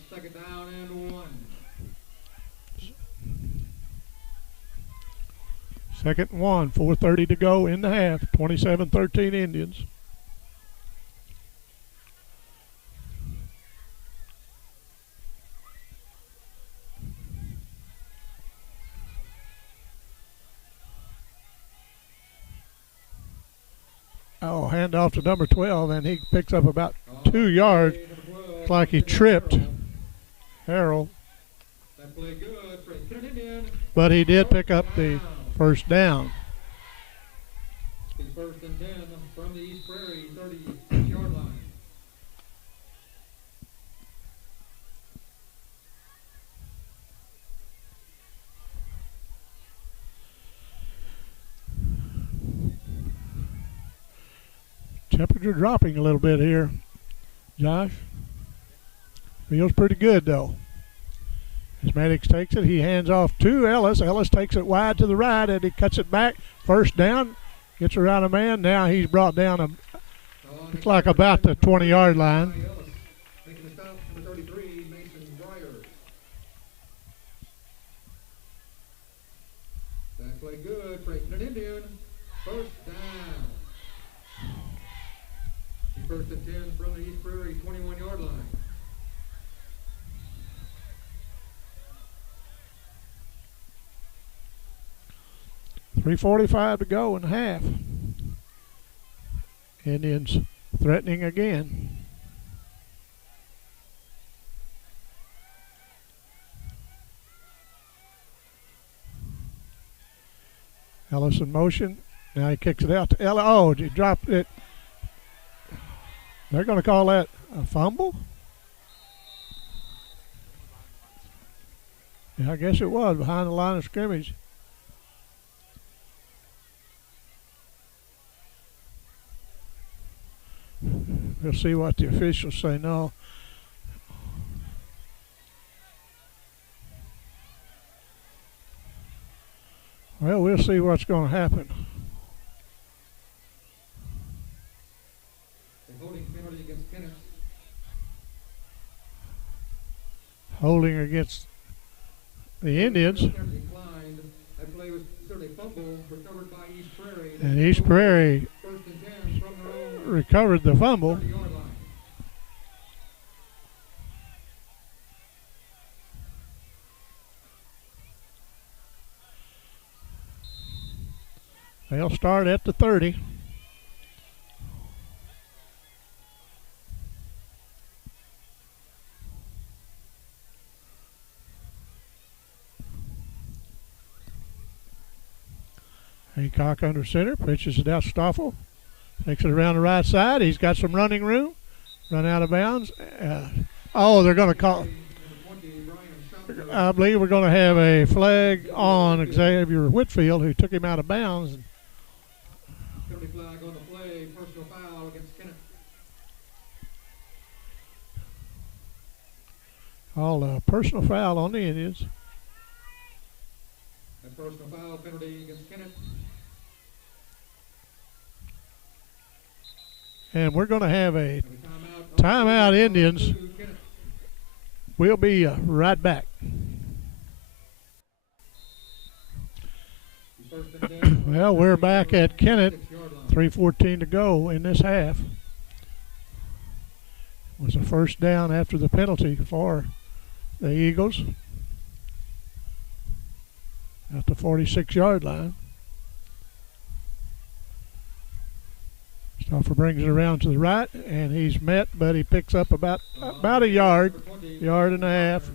Second down and 1. 2nd and 1, 4:30 to go in the half. 27-13 Indians. Oh, hand off to number 12, and he picks up about 2 yards. It's like he tripped Harrell. But he did pick up the first down. First and 10 from the East Prairie 30-yard line. Temperature dropping a little bit here, Josh. Feels pretty good though. As Maddox takes it, he hands off to Ellis. Ellis takes it wide to the right, and he cuts it back. First down, gets around a man. Now he's brought down looks like about the 20-yard line. Making the stop, number 33, Mason Breyer. That play good, breaking it Indian. First down. First and 10 from the East Prairie 21-yard line. .345 to go in the half. Indians threatening again. Ellis in motion. Now he kicks it out to Ellis. Oh, he dropped it. They're going to call that a fumble? Yeah, I guess it was behind the line of scrimmage. We'll see what the officials say. No. Well, we'll see what's going to happen. Holding against the Indians. And East Prairie recovered the fumble. They'll start at the 30. Hancock under center, pitches it out to Stoffel. Takes it around the right side. He's got some running room. Run out of bounds. Oh, they're going to call. I believe we're going to have a flag on Xavier Whitfield, who took him out of bounds. Penalty flag on the play. Personal foul against Kennett. Called a personal foul on the Indians. A personal foul penalty against Kennett. And we're going to have a timeout, Indians. We'll be right back. Well, we're back at Kennett. 3:14 to go in this half. It was a first down after the penalty for the Eagles at the 46-yard line. Stoffer brings it around to the right, and he's met, but he picks up about a yard and a half.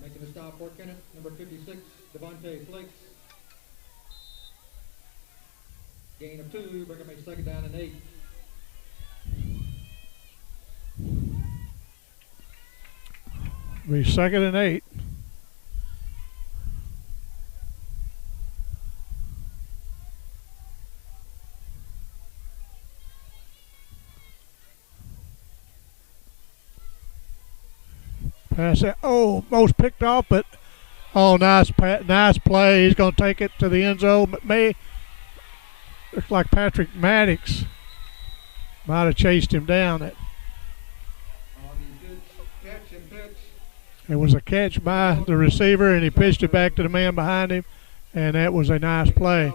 Making the stop for Kennett, number 56, Devontae Flakes. Gain of 2, bring up a second down and 8. Be second and 8. Pass it. Oh, most picked off, but nice play. He's going to take it to the end zone. Looks like Patrick Maddox might have chased him down. It was a catch by the receiver, and he pitched it back to the man behind him, and that was a nice play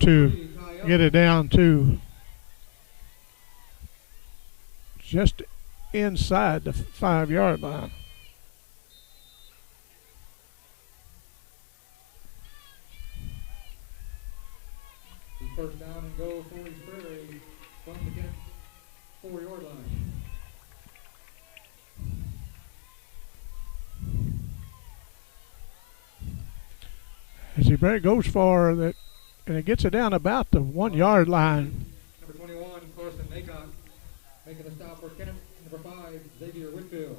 to get it down to just inside the 5-yard line. First down and go for East Prairie from the Kennett 4-yard line. As he goes for that, and it gets it down about the 1-yard line. Number 21, Carson Aycock, making a stop for Kennett. Number 5, Xavier Whitfield.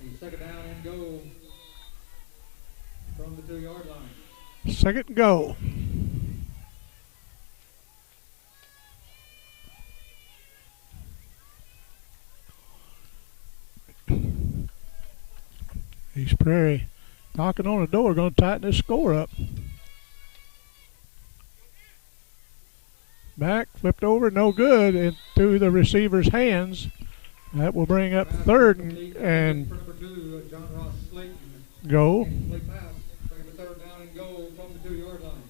A second down and go from the 2-yard line. Second and go. East Prairie knocking on the door, going to tighten this score up. Back, flipped over, no good, and through the receiver's hands. That will bring up third and go. Third down and go from the 2-yard line.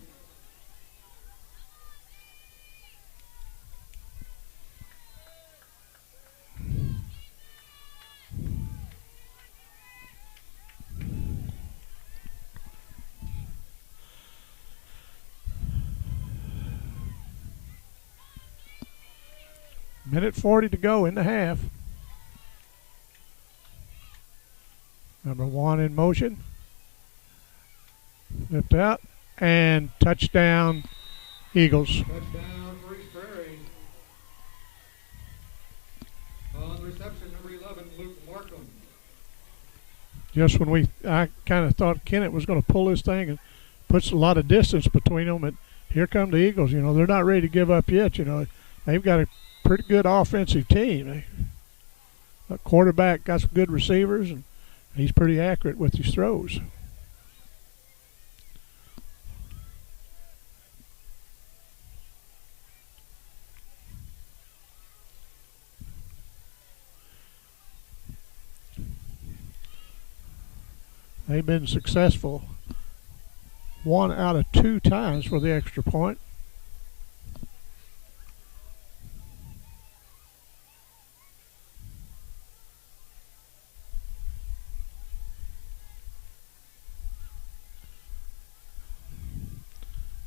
Minute 40 to go in the half. Number 1 in motion. Flipped out, and touchdown, Eagles. Touchdown for East Prairie. On reception, number 11, Luke Markham. Just when I kind of thought Kennett was going to pull this thing and puts a lot of distance between them, and here come the Eagles. You know, they're not ready to give up yet. You know, they've got a pretty good offensive team. A quarterback got some good receivers, and he's pretty accurate with his throws. They've been successful 1 out of 2 times for the extra point.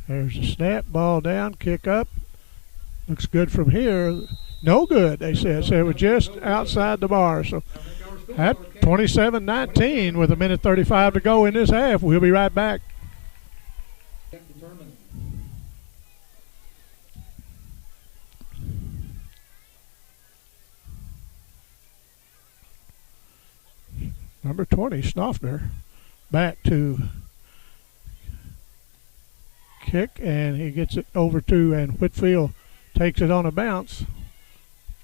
There's a snap, ball down, kick up. Looks good from here. No good, they said. So it was just outside the bar. So at 27-19 with 1:35 to go in this half. We'll be right back. Number 20, Snoffner, back to kick, and he gets it over to, and Whitfield takes it on a bounce.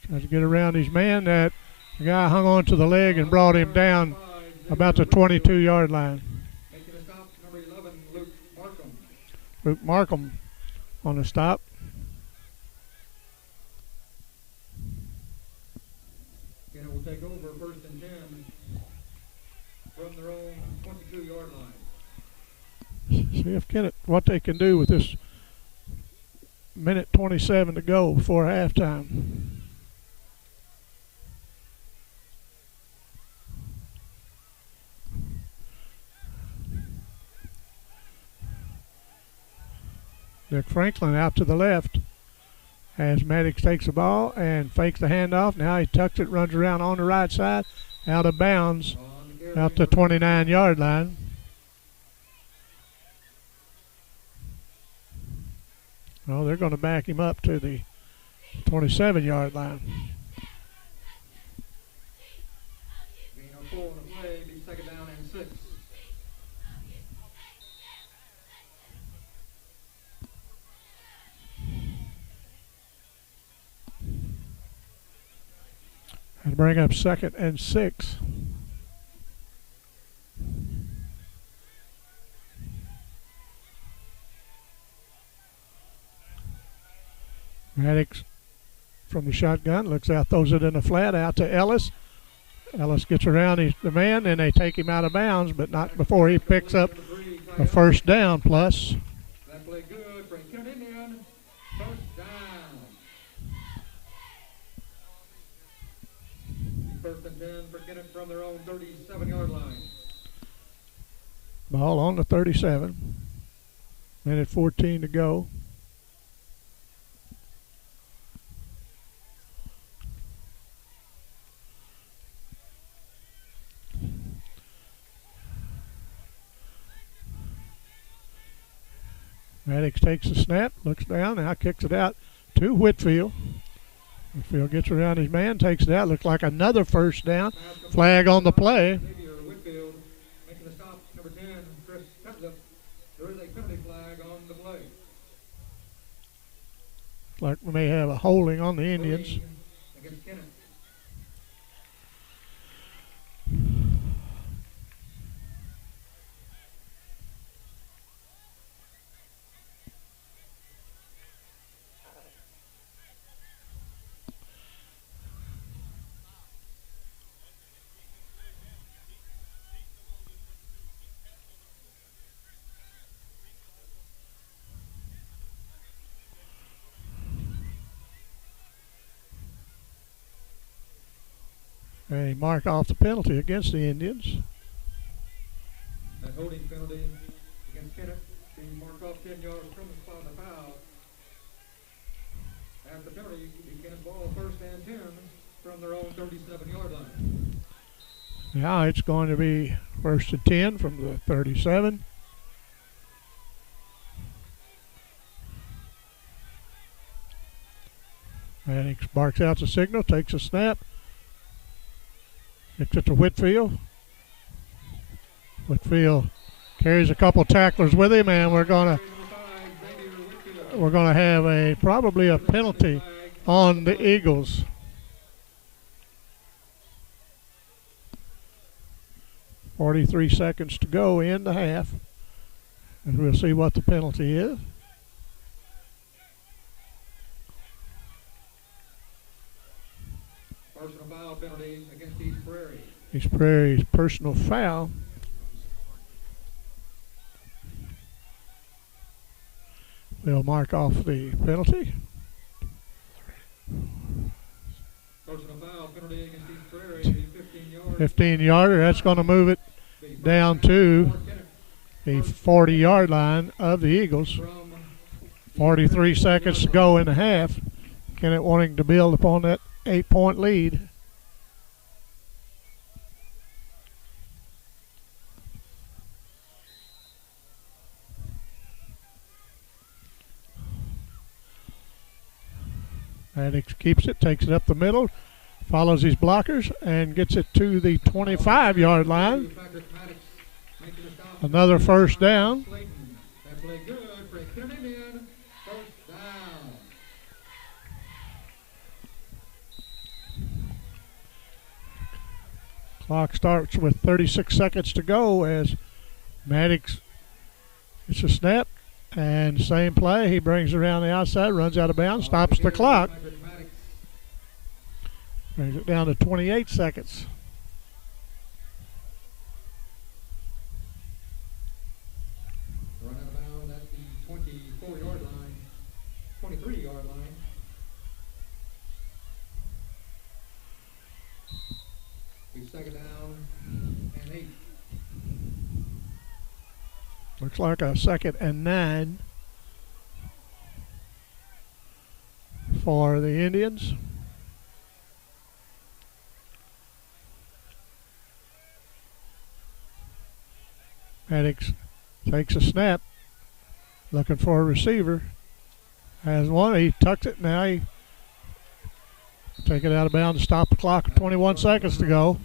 Tries to get around his man. That the guy hung on to the leg and brought him down about the 22-yard line. Making a stop, number 11, Luke Markham. Luke Markham on the stop. Kennett will take over first and 10 from their own 22-yard line. See if Kennett, what they can do with this minute 27 to go before halftime. Dick Franklin out to the left as Maddox takes the ball and fakes the handoff. Now he tucks it, runs around on the right side, out of bounds, out the 29-yard line. Oh, they're going to back him up to the 27-yard line. Being a full on the play, be second down and 6. And bring up 2nd and 6. Maddox from the shotgun looks out, throws it in the flat out to Ellis. Ellis gets around the man, and they take him out of bounds, but not before he picks up a first down plus. That play good. Bring Kennett in. First down. First and 10 for Kennett from their own 37-yard line. Ball on the 37. Minute 14 to go. Maddox takes the snap, looks down, now kicks it out to Whitfield. Whitfield gets around his man, takes it out, looks like another first down. Flag on the play. Whitfield making a stop, number 10, Chris Petlip. There is a penalty flag on the play. Like we may have a holding on the Indians. Against Kennett. And he marked off the penalty against the Indians. That holding penalty against Kennett being marked off 10 yards from the spot of the foul. After the penalty, Kennett ball first and 10 from their own 37-yard line. Now it's going to be first and 10 from the 37. And he barks out the signal, takes a snap. Gets it to Whitfield. Whitfield carries a couple tacklers with him, and we're gonna have probably a penalty on the Eagles. .43 seconds to go in the half, and we'll see what the penalty is. Personal foul penalty against East Prairie. East Prairie's personal foul. We'll mark off the penalty. Personal foul penalty against East Prairie, 15-yard. 15-yarder. That's going to move it down to the 40-yard line of the Eagles. 43 seconds to go in the half. Kennett wanting to build upon that 8-point lead. Maddox keeps it, takes it up the middle, follows his blockers and gets it to the 25-yard line. Another first down. That play good. Frank Kennett in. First down. Clock starts with 36 seconds to go as Maddox gets a snap. And same play, he brings it around the outside, runs out of bounds, stops the clock. Brings it down to 28 seconds. Run out of bounds at the 24-yard line, 23-yard line. Be second down and 8. Looks like a 2nd and 9 for the Indians. Maddox takes a snap, looking for a receiver. Has one, he tucks it, now he take it out of bounds, stop the clock with 21 seconds to go.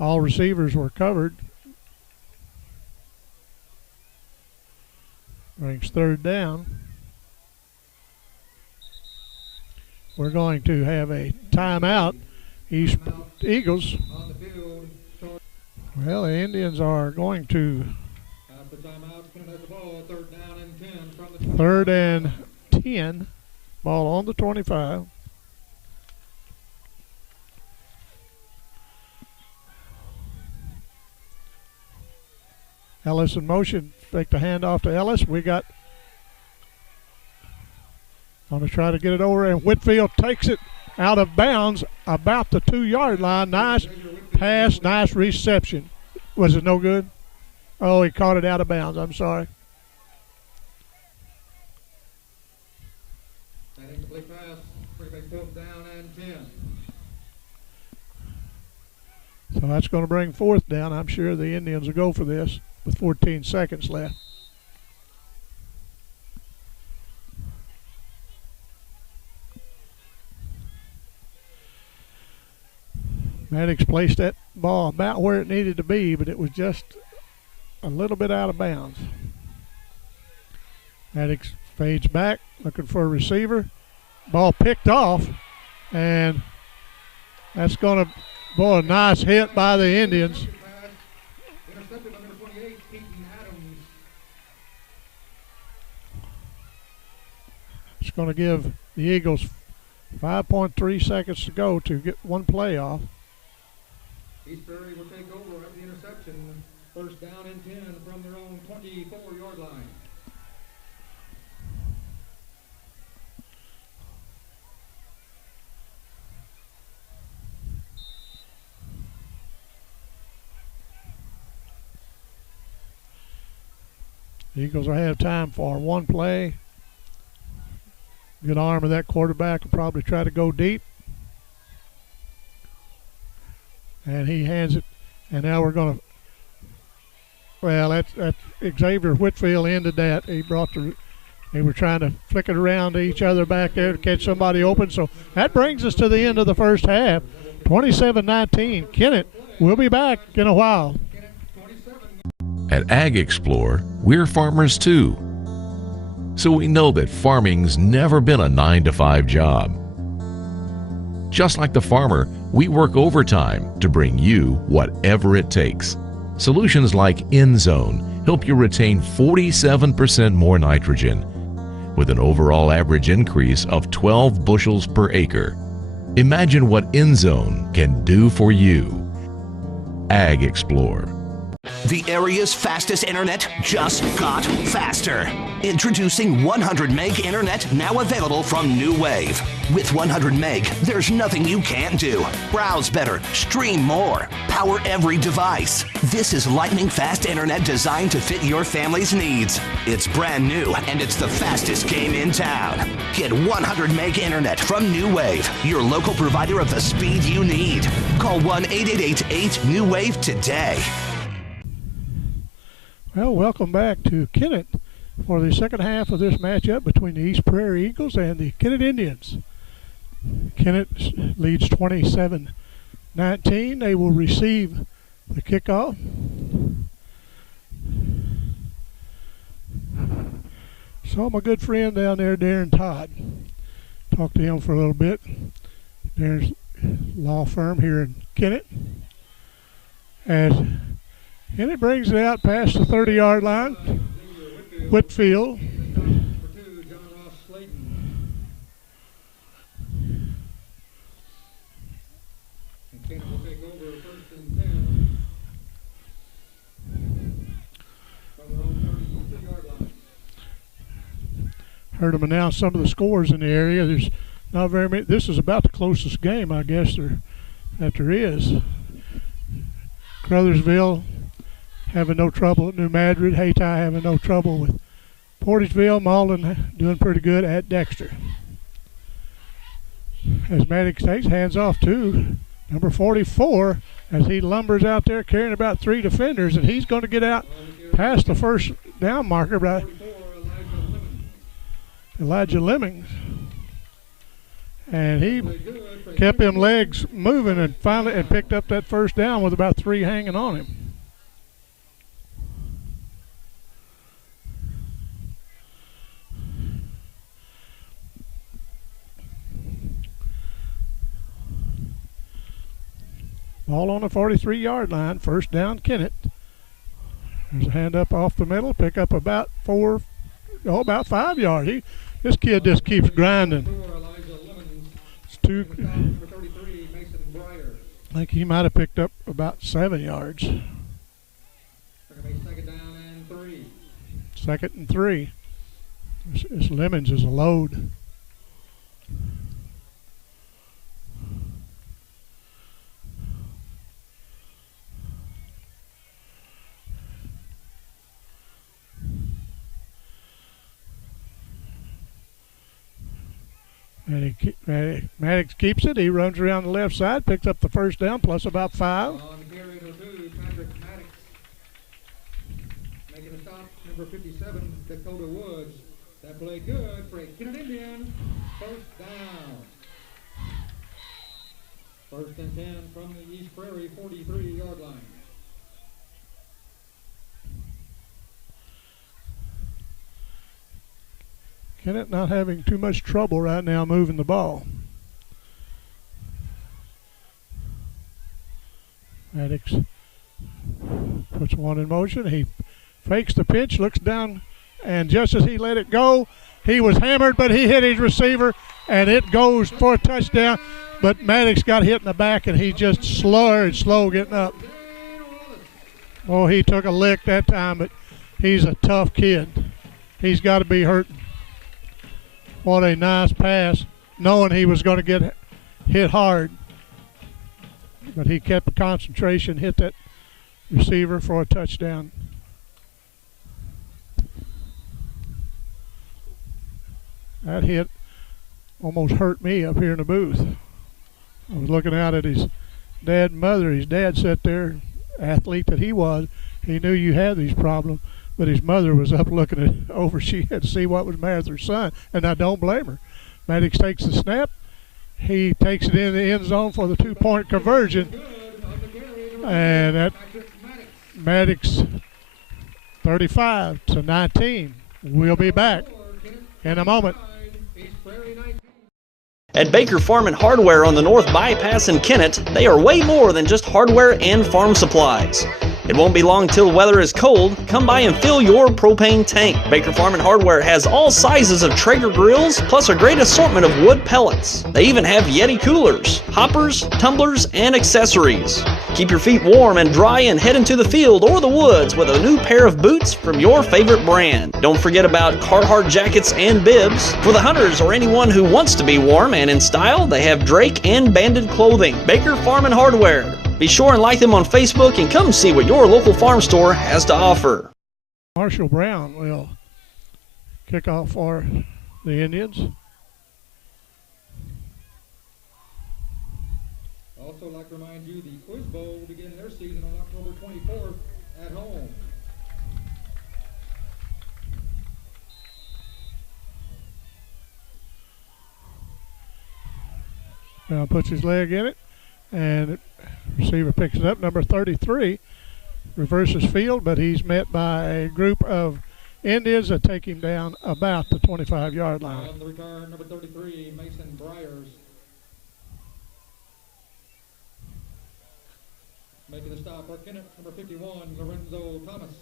All receivers were covered. Brings third down. We're going to have a timeout. East Eagles. Well, the Indians are going to third and 10. Ball on the 25. Ellis in motion. Take the handoff to Ellis. We got going to try to get it over, and Whitfield takes it out of bounds about the 2-yard line. Nice pass, nice reception. Was it no good? Oh, he caught it out of bounds. I'm sorry. That incomplete pass. Pretty big fourth down and 10. So that's going to bring fourth down. I'm sure the Indians will go for this with 14 seconds left. Maddox placed that ball about where it needed to be, but it was just a little bit out of bounds. Maddox fades back, looking for a receiver. Ball picked off, and that's going to, boy, a nice hit by the Indians. It's going to give the Eagles 5.3 seconds to go to get one play off. East Prairie will take over at the interception. First down and 10 from their own 24-yard line. The Eagles will have time for one play. Good arm of that quarterback will probably try to go deep. And he hands it. And now we're going to, well, that's Xavier Whitfield ended that. He they were trying to flick it around to each other back there to catch somebody open. So that brings us to the end of the first half. 27-19. Kennett will be back in a while. At Ag Explorer, we're farmers too. So we know that farming's never been a 9-to-5 job. Just like the farmer, we work overtime to bring you whatever it takes. Solutions like InZone help you retain 47% more nitrogen, with an overall average increase of 12 bushels per acre. Imagine what InZone can do for you. Ag Explorer. The area's fastest internet just got faster. Introducing 100 meg internet, now available from New Wave. With 100 meg, there's nothing you can't do. Browse better, stream more, power every device. This is lightning fast internet designed to fit your family's needs. It's brand new and it's the fastest game in town. Get 100 meg internet from New Wave, your local provider of the speed you need. Call 1-888-8-NEW-WAVE today. Well, welcome back to Kennett for the second half of this matchup between the East Prairie Eagles and the Kennett Indians. Kennett leads 27-19. They will receive the kickoff. Saw my good friend down there, Darren Todd. Talked to him for a little bit. Darren's law firm here in Kennett. As Kennett brings it out past the 30-yard line. Whitfield. Heard them announce some of the scores in the area. There's not very many. This is about the closest game, I guess, that there is. Crothersville having no trouble at New Madrid. Hayti having no trouble with Portageville. Malden doing pretty good at Dexter. As Maddox takes hands off to number 44 as he lumbers out there carrying about 3 defenders, and he's going to get out past the first down marker by Elijah Lemmings, and he kept them legs moving and finally picked up that first down with about 3 hanging on him. Ball on the 43-yard line, first down Kennett. There's a hand up off the middle, pick up about 5 yards. This kid just keeps grinding. It's I think he might have picked up about 7 yards. Second and 3. This Lemons is a load. Maddox keeps it. He runs around the left side, picks up the first down, plus about 5. On carry number 2, Patrick Maddox. Making a stop, number 57, Dakota Woods. That play good for a Kennett Indian. First down. First and 10 from the East Prairie 43-yard line. Kennett not having too much trouble right now moving the ball. Maddox puts one in motion. He fakes the pitch, looks down, and just as he let it go, he was hammered, but he hit his receiver, and it goes for a touchdown. But Maddox got hit in the back, and he just slow getting up. Oh, he took a lick that time, but he's a tough kid. He's got to be hurting. What a nice pass, knowing he was going to get hit hard. But he kept concentration, hit that receiver for a touchdown. That hit almost hurt me up here in the booth. I was looking out at his dad and mother. His dad sat there, athlete that he was. He knew you had these problems. But his mother was up looking over. She had to see what was the matter with her son, and I don't blame her. Maddox takes the snap. He takes it in the end zone for the 2-point conversion. And that Maddox 35-19. We'll be back in a moment. At Baker Farm and Hardware on the North Bypass in Kennett, they are way more than just hardware and farm supplies. It won't be long till weather is cold. Come by and fill your propane tank. Baker Farm and Hardware has all sizes of Traeger grills, plus a great assortment of wood pellets. They even have Yeti coolers, hoppers, tumblers, and accessories. Keep your feet warm and dry and head into the field or the woods with a new pair of boots from your favorite brand. Don't forget about Carhartt jackets and bibs. For the hunters or anyone who wants to be warm and in style, they have Drake and Banded clothing. Baker Farm and Hardware. Be sure and like them on Facebook and come see what your local farm store has to offer. Marshall Brown will kick off for the Indians. Also like to remind you the Quiz Bowl will begin their season on October 24th at home. puts his leg in it, and receiver picks it up. Number 33 reverses field, but he's met by a group of Indians that take him down about the 25-yard line. On the return, number 33, Mason Briers. Making the stop for Kennett, number 51, Lorenzo Thomas.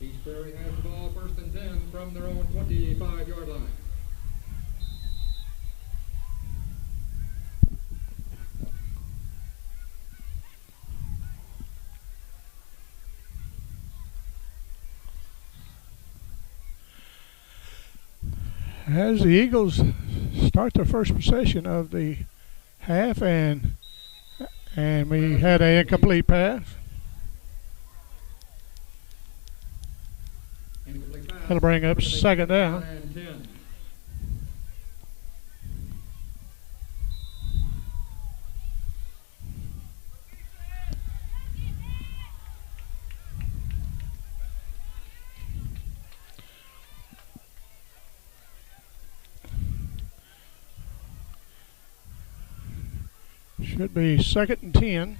East Prairie has the ball, 1st and 10 from their own 25-yard line. As the Eagles start their first possession of the half, and we had an incomplete pass. That'll bring up 2nd down. Should be 2nd and 10.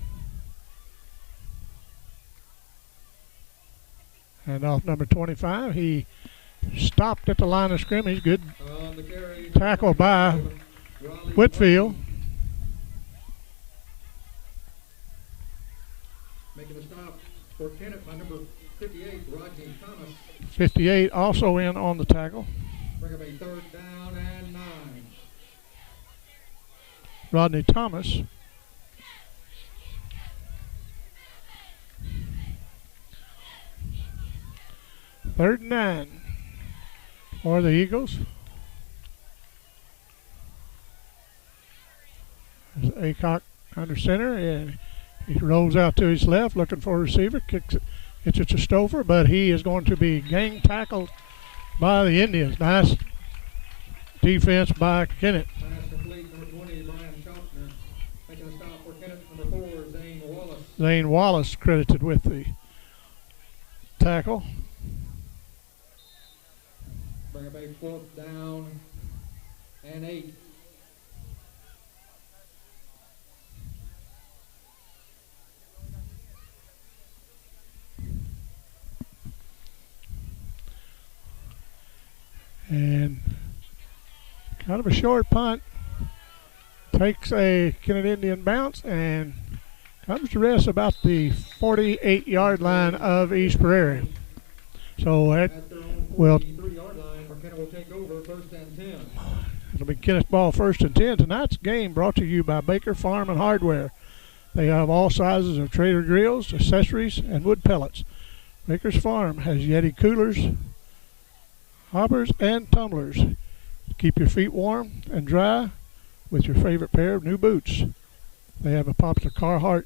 And off number 25, he stopped at the line of scrimmage. Good tackle by Whitfield. Making the stop for Kennett by number 58, Rodney Thomas. 58 also in on the tackle. Bring up a 3rd down and 9. Rodney Thomas. Third and 9 for the Eagles. There's Aycock under center, and he rolls out to his left looking for a receiver, kicks it, hits it to Stover, but he is going to be gang tackled by the Indians. Nice defense by Kennett. Pass complete, number 20, Brian Schaffner. Making a stop for Kennett, number 4, Zane Wallace. Zane Wallace credited with the tackle. Bring up a 4th down and 8. And kind of a short punt. Takes a Kennett Indian bounce and comes to rest about the 48-yard line of East Prairie. So that will take over 1st and 10. It'll be Kennett's ball 1st and 10. Tonight's game brought to you by Baker Farm and Hardware. They have all sizes of Trader grills, accessories, and wood pellets. Baker's Farm has Yeti coolers, hoppers, and tumblers. Keep your feet warm and dry with your favorite pair of new boots. They have a popular Carhartt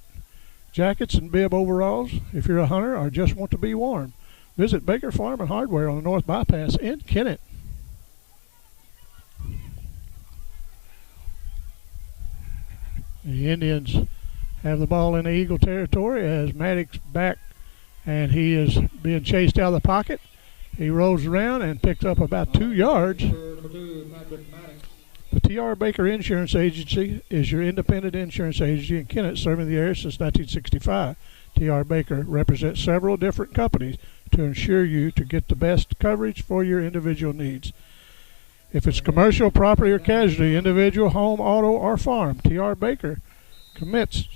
jackets and bib overalls if you're a hunter or just want to be warm. Visit Baker Farm and Hardware on the North Bypass in Kennett. The Indians have the ball in the Eagle territory as Maddox back, and he is being chased out of the pocket. He rolls around and picks up about 2 yards. The T.R. Baker Insurance Agency is your independent insurance agency in Kennett, serving the area since 1965. T.R. Baker represents several different companies to ensure you to get the best coverage for your individual needs. If it's commercial, property, or casualty, individual, home, auto, or farm, T.R. Baker commitment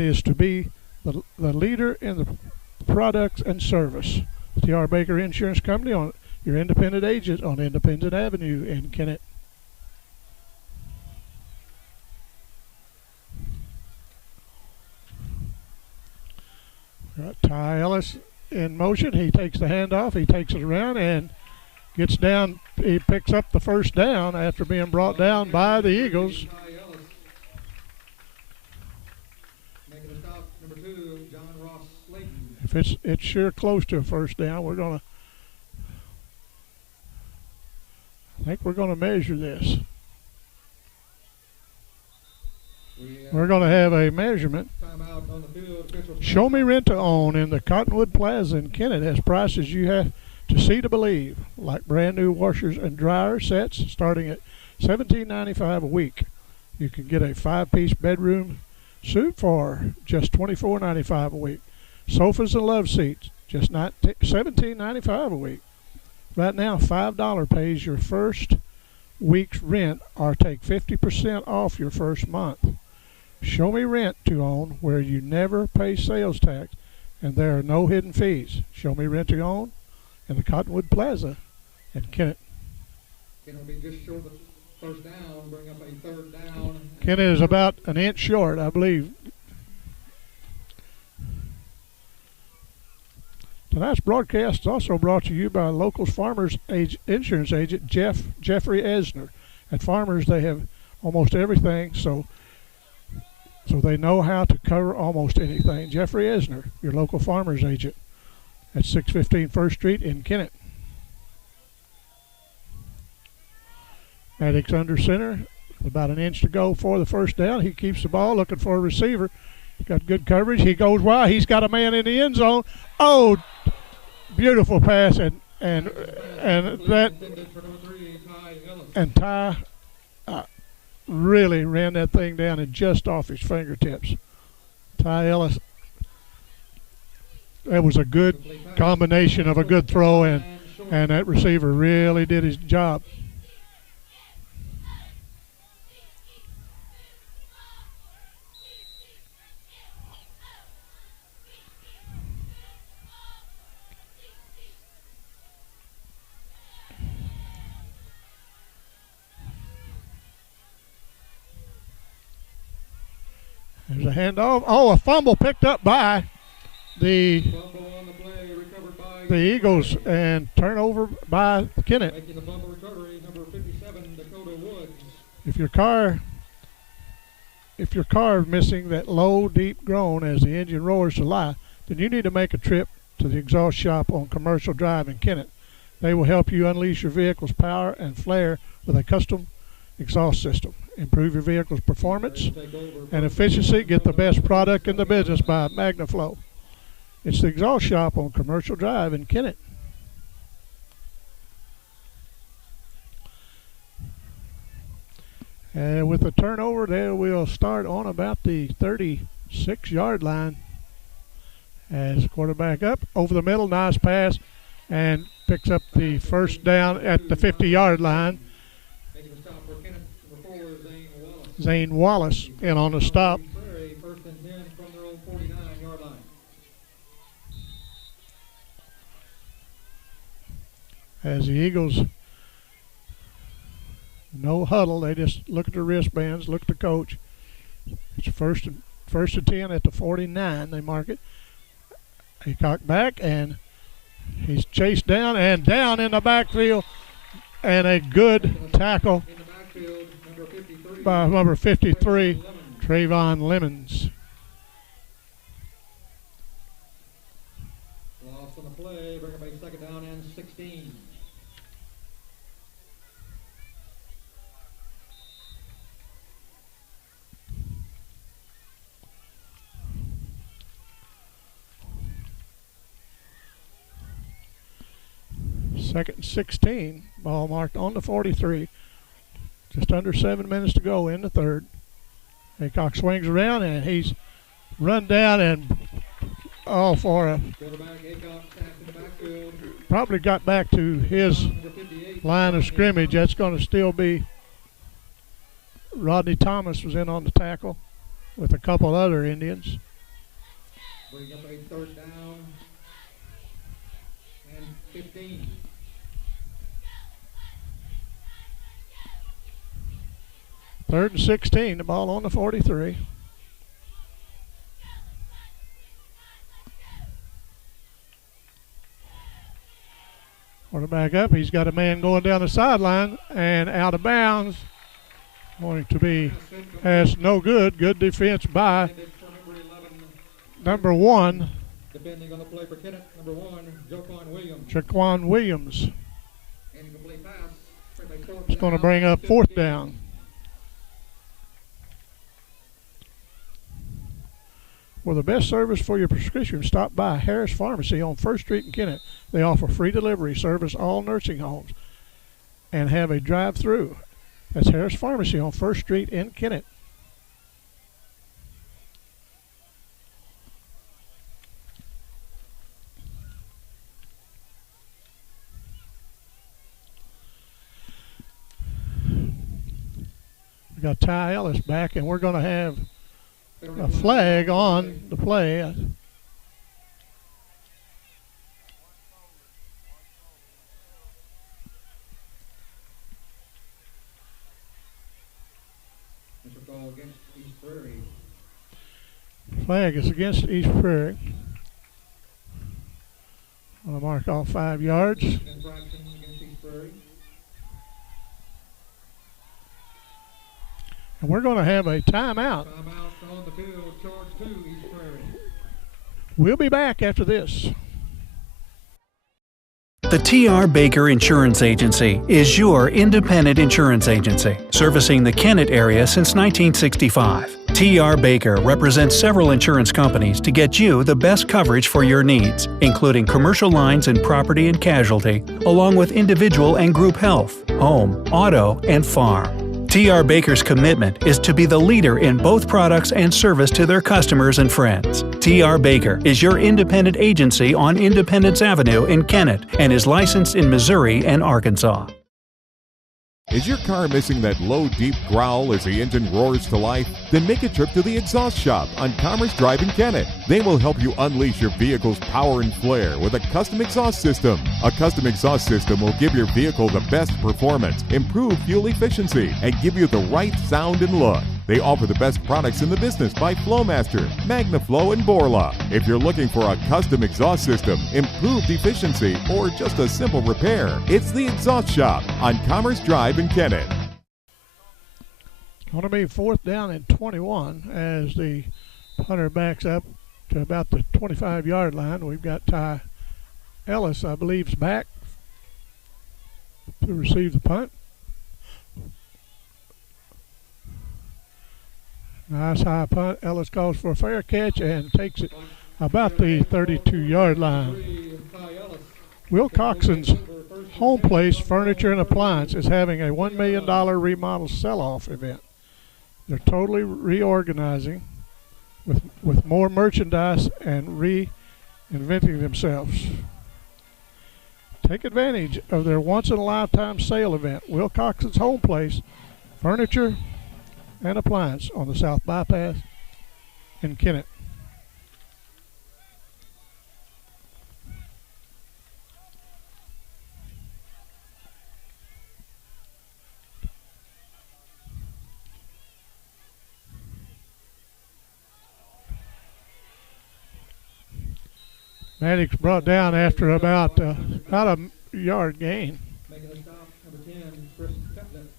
is to be the leader in the products and service. T.R. Baker Insurance Company, on your independent agent on Independent Avenue in Kennett. Got Ty Ellis in motion. He takes the handoff. He takes it around and gets down. He picks up the 1st down after being brought down by the Eagles. Making a stop, number 2, John Ross Slayton. If it's sure close to a 1st down, I think we're gonna measure this. We're going to have a measurement. On the field, Show Me Rent to Own in the Cottonwood Plaza in Kennett has prices you To see to believe, like brand new washers and dryer sets starting at $17.95 a week. You can get a 5-piece bedroom suite for just $24.95 a week. Sofas and love seats, just $17.95 a week. Right now, $5 pays your first week's rent or take 50% off your first month. Show me rent to own where you never pay sales tax and there are no hidden fees. Show me rent to own in the Cottonwood Plaza in Kennett. Kennett will be just short of first down, bring up a third down. Kennett is about an inch short, I believe. Tonight's broadcast is also brought to you by local Farmers insurance agent Jeffrey Esner. At Farmers, they have almost everything, so they know how to cover almost anything. Jeffrey Esner, your local Farmers agent, at 615 First Street in Kennett. Maddox under center, about an inch to go for the first down. He keeps the ball, looking for a receiver. He's got good coverage. He goes wide. He's got a man in the end zone. Oh, beautiful pass, and Ty really ran that thing down and just off his fingertips. Ty Ellis. That was a good combination of a good throw, and that receiver really did his job. There's a handoff. Oh, a fumble picked up by the Eagles and turnover by Kennett. Making the fumble recovery, number 57, Dakota Woods. If your car is missing that low, deep groan as the engine roars to life, then you need to make a trip to the exhaust shop on Commercial Drive in Kennett. They will help you unleash your vehicle's power and flair with a custom exhaust system. Improve your vehicle's performance and efficiency. Get the best product in the business by MagnaFlow. It's the exhaust shop on Commercial Drive in Kennett. And with the turnover, they will start on about the 36-yard line. As quarterback up over the middle, nice pass, and picks up the first down at the 50-yard line. Zane Wallace in on the stop. First and 10 from their own 49-yard line. As the Eagles, no huddle, they just look at the wristbands, look at the coach. It's first and 10 at the 49. They mark it. He cocked back and he's chased down and down in the backfield, and a good tackle by number 53, Trayvon Lemons. Loss on the play, bring up a second down and 16. Second and 16, ball marked on the 43. Just under 7 minutes to go in the third. Haycock swings around and he's run down and for a probably got back to his line of scrimmage. That's going to still be Rodney Thomas was in on the tackle with a couple other Indians. Bring up a third down and 15. Third and 16, the ball on the 43. Quarterback up, he's got a man going down the sideline and out of bounds. Going to be as no good. Good defense by number 1. Depending on the play for Kennett, number 1, Jaquan Williams. Incomplete pass. It's going to bring up fourth down. For the best service for your prescription, stop by Harris Pharmacy on 1st Street in Kennett. They offer free delivery, service all nursing homes, and have a drive-through. That's Harris Pharmacy on 1st Street in Kennett. We got Ty Ellis back, and we're going to have a flag on the play. Against East Prairie. Flag is against East Prairie. I'll mark off 5 yards. Infraction against East Prairie. And we're going to have a timeout. Timeout on the field, charge 2, East Prairie. We'll be back after this. The T.R. Baker Insurance Agency is your independent insurance agency, servicing the Kennett area since 1965. T.R. Baker represents several insurance companies to get you the best coverage for your needs, including commercial lines and property and casualty, along with individual and group health, home, auto, and farm. T.R. Baker's commitment is to be the leader in both products and service to their customers and friends. T.R. Baker is your independent agency on Independence Avenue in Kennett and is licensed in Missouri and Arkansas. Is your car missing that low, deep growl as the engine roars to life? Then make a trip to the Exhaust Shop on Commerce Drive in Kennett. They will help you unleash your vehicle's power and flair with a custom exhaust system. A custom exhaust system will give your vehicle the best performance, improve fuel efficiency, and give you the right sound and look. They offer the best products in the business by Flowmaster, MagnaFlow, and Borla. If you're looking for a custom exhaust system, improved efficiency, or just a simple repair, it's the Exhaust Shop on Commerce Drive in Kennett. Going to be 4th down and 21 as the punter backs up to about the 25-yard line. We've got Ty Ellis, I believe, is back to receive the punt. Nice high punt. Ellis calls for a fair catch and takes it about the 32-yard line. Will Coxon's Home Place Furniture and Appliance is having a $1 million remodel sell-off event. They're totally reorganizing with more merchandise and reinventing themselves. Take advantage of their once-in-a-lifetime sale event. Will Coxon's Home Place Furniture and Appliance on the South Bypass in Kennett. Maddox brought down after about a yard gain. Making a stop, number 10, Chris Kennett.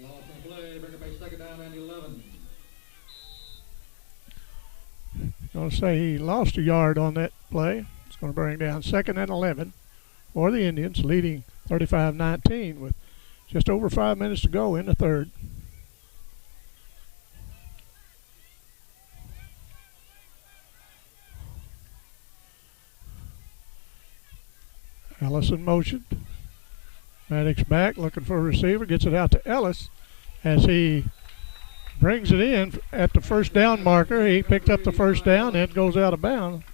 Loss on play, bring it back 2nd down and 11. Going to say he lost a yard on that play. It's going to bring down 2nd and 11 for the Indians, leading 35-19 with just over 5 minutes to go in the 3rd. Ellis in motion. Maddox back, looking for a receiver, gets it out to Ellis as he brings it in at the 1st down marker. He picked up the 1st down and goes out of bounds.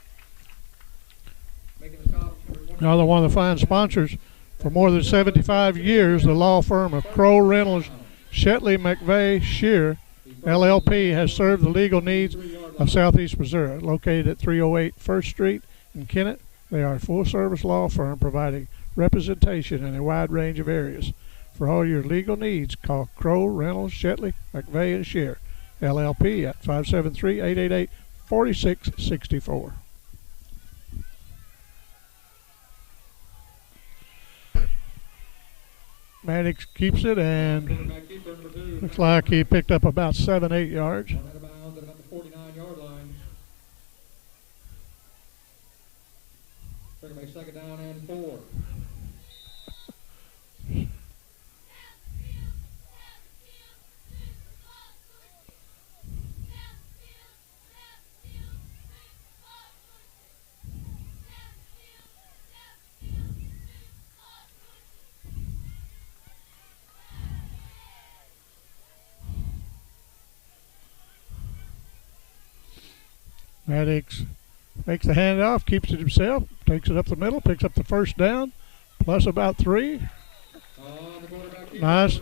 Another one of the fine sponsors for more than 75 years, the law firm of Crow, Reynolds, Shetley, McVeigh, Shear, LLP, has served the legal needs of Southeast Missouri. Located at 308 1st Street in Kennett, they are a full-service law firm providing representation in a wide range of areas. For all your legal needs, call Crow, Reynolds, Shetley, McVeigh, and Shear, LLP at 573-888-4664. Maddox keeps it and looks like he picked up about 7-8 yards. Bring it back 2nd down and 4. Maddox makes the handoff, keeps it himself, takes it up the middle, picks up the first down, plus about 3. Nice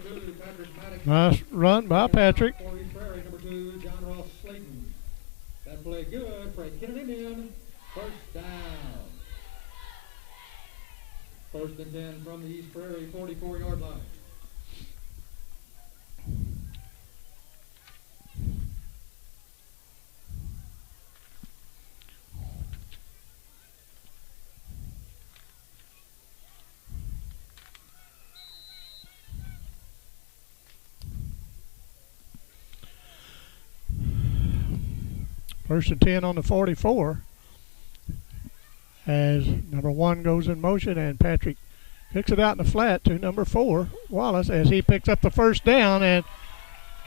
run by Patrick. Number 2, John Ross Slayton. That play good. Frank Kennett in. First down. First and 10 from the East Prairie 44-yard line. First and 10 on the 44 as number 1 goes in motion, and Patrick picks it out in the flat to number 4, Wallace, as he picks up the first down, and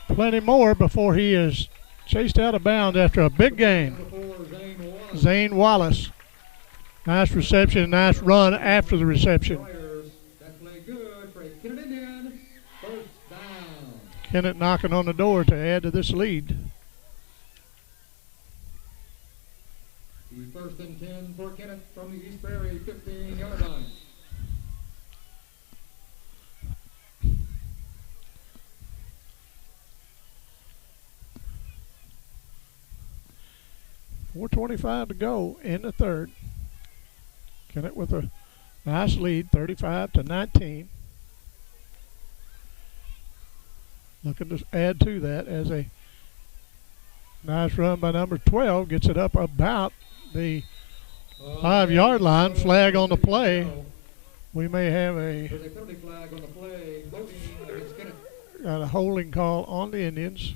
plenty more before he is chased out of bounds after a big gain. Zane Wallace. Nice reception, nice run after the reception. Kennett knocking on the door to add to this lead. First and 10 for Kennett from the East Prairie 15-yard line. .425 to go in the third. Kennett with a nice lead, 35-19. Looking to add to that as a nice run by number 12 gets it up about the 5-yard line. Flag on the play. We may have a flag on the play. Got a holding call on the Indians.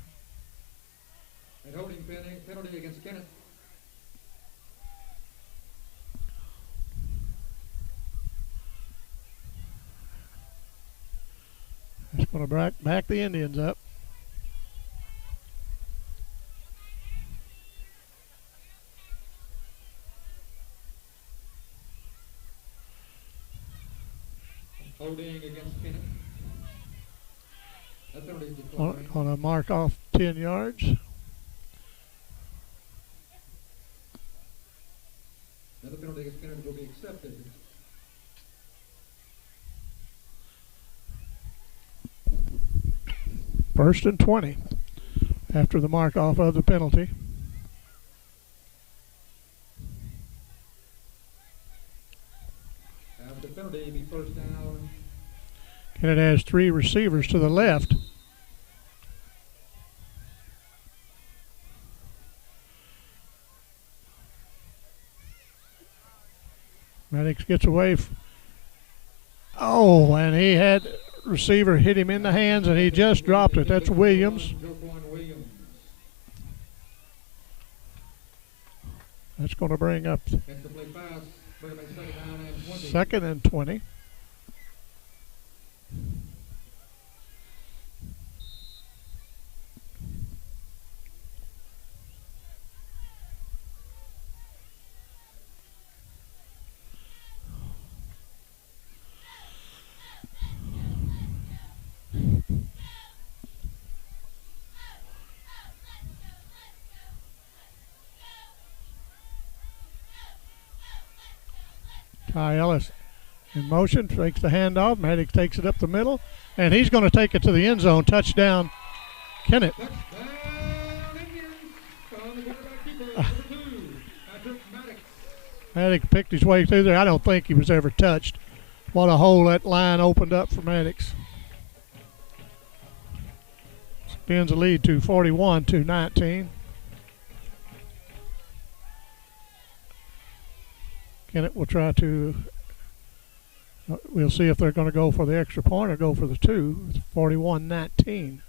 And holding penalty against Kennett. It's going to back the Indians up. Holding against Kennett. That penalty is declined. On a mark off 10 yards. Another penalty against Kennett will be accepted. First and 20 after the mark off of the penalty. After the penalty, be first down. Kennett has 3 receivers to the left. Maddox gets away. And he had receiver hit him in the hands, and he just dropped it. That's Williams. That's going to bring up second and 20. Ty Ellis in motion, takes the handoff. Maddox takes it up the middle, and he's going to take it to the end zone. Touchdown, Kennett. Maddox picked his way through there. I don't think he was ever touched. What a hole that line opened up for Maddox. Extends the lead to 41-19. Kennett will try to, we'll see if they're going to go for the extra point or go for the 2. It's 41-19.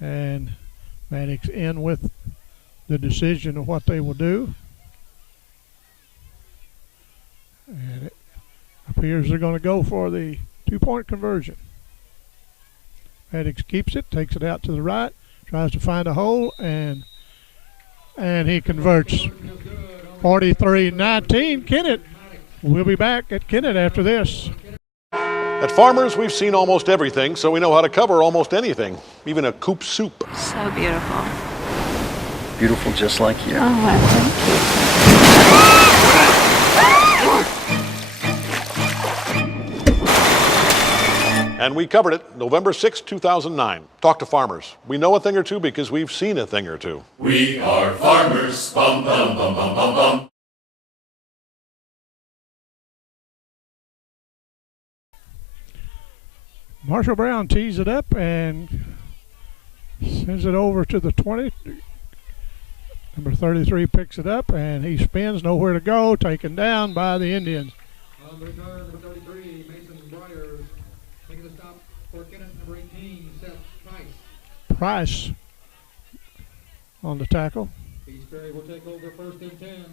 And Maddox in with the decision of what they will do. And it appears they're going to go for the 2-point conversion. Maddox keeps it, takes it out to the right, tries to find a hole, and he converts. 43-19. Kennett. We'll be back at Kennett after this. At Farmers, we've seen almost everything, so we know how to cover almost anything, even a coop soup. So beautiful. Beautiful just like you. And we covered it November 6, 2009. Talk to Farmers. We know a thing or two because we've seen a thing or two. We are farmers. Bum, bum, bum, bum, bum, bum. Marshall Brown tees it up and sends it over to the 20. Number 33 picks it up and he spins, nowhere to go, taken down by the Indians. On the return, number 33, Mason Bryers. Making the stop for Kennett, number 18, Seth Price. Price on the tackle. East Prairie will take over first and 10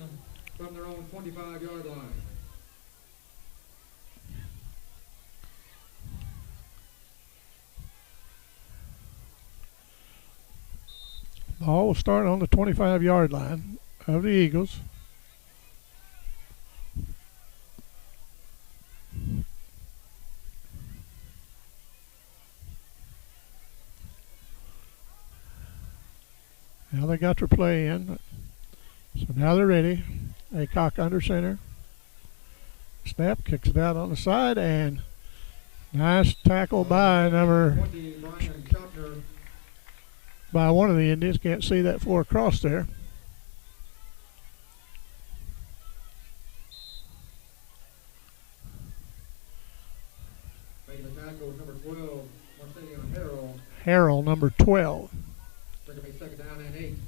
from their own 25-yard line. Ball will start on the 25-yard line of the Eagles. Now they got their play in. So now they're ready. Aycock under center. Snap, kicks it out on the side, and nice tackle by by one of the Indians. Can't see that far across there. Making the tackle is number 12, Harrell. Harrell, number 12. They're going to be second down and 8.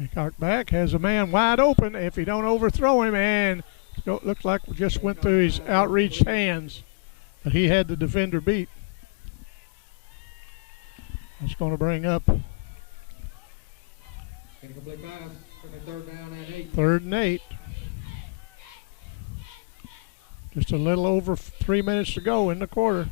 Aycock back, has a man wide open if he don't overthrow him, and looks like we just went through his outreached hands, but he had the defender beat. That's going to bring up Incomplete pass. Third down and 8. 3rd and 8. Just a little over 3 minutes to go in the quarter.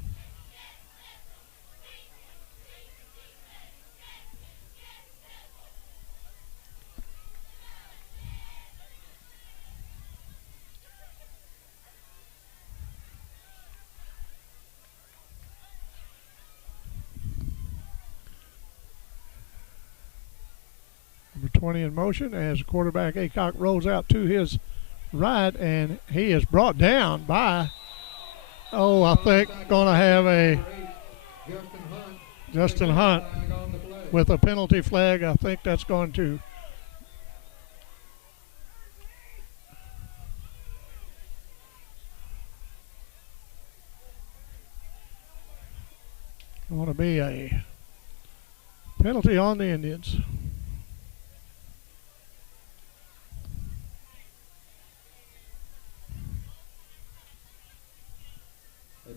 Number 20 in motion as quarterback Aycock rolls out to his right, and he is brought down by, I think going to have a Justin Hunt with a penalty flag. I think that's going to be a penalty on the Indians.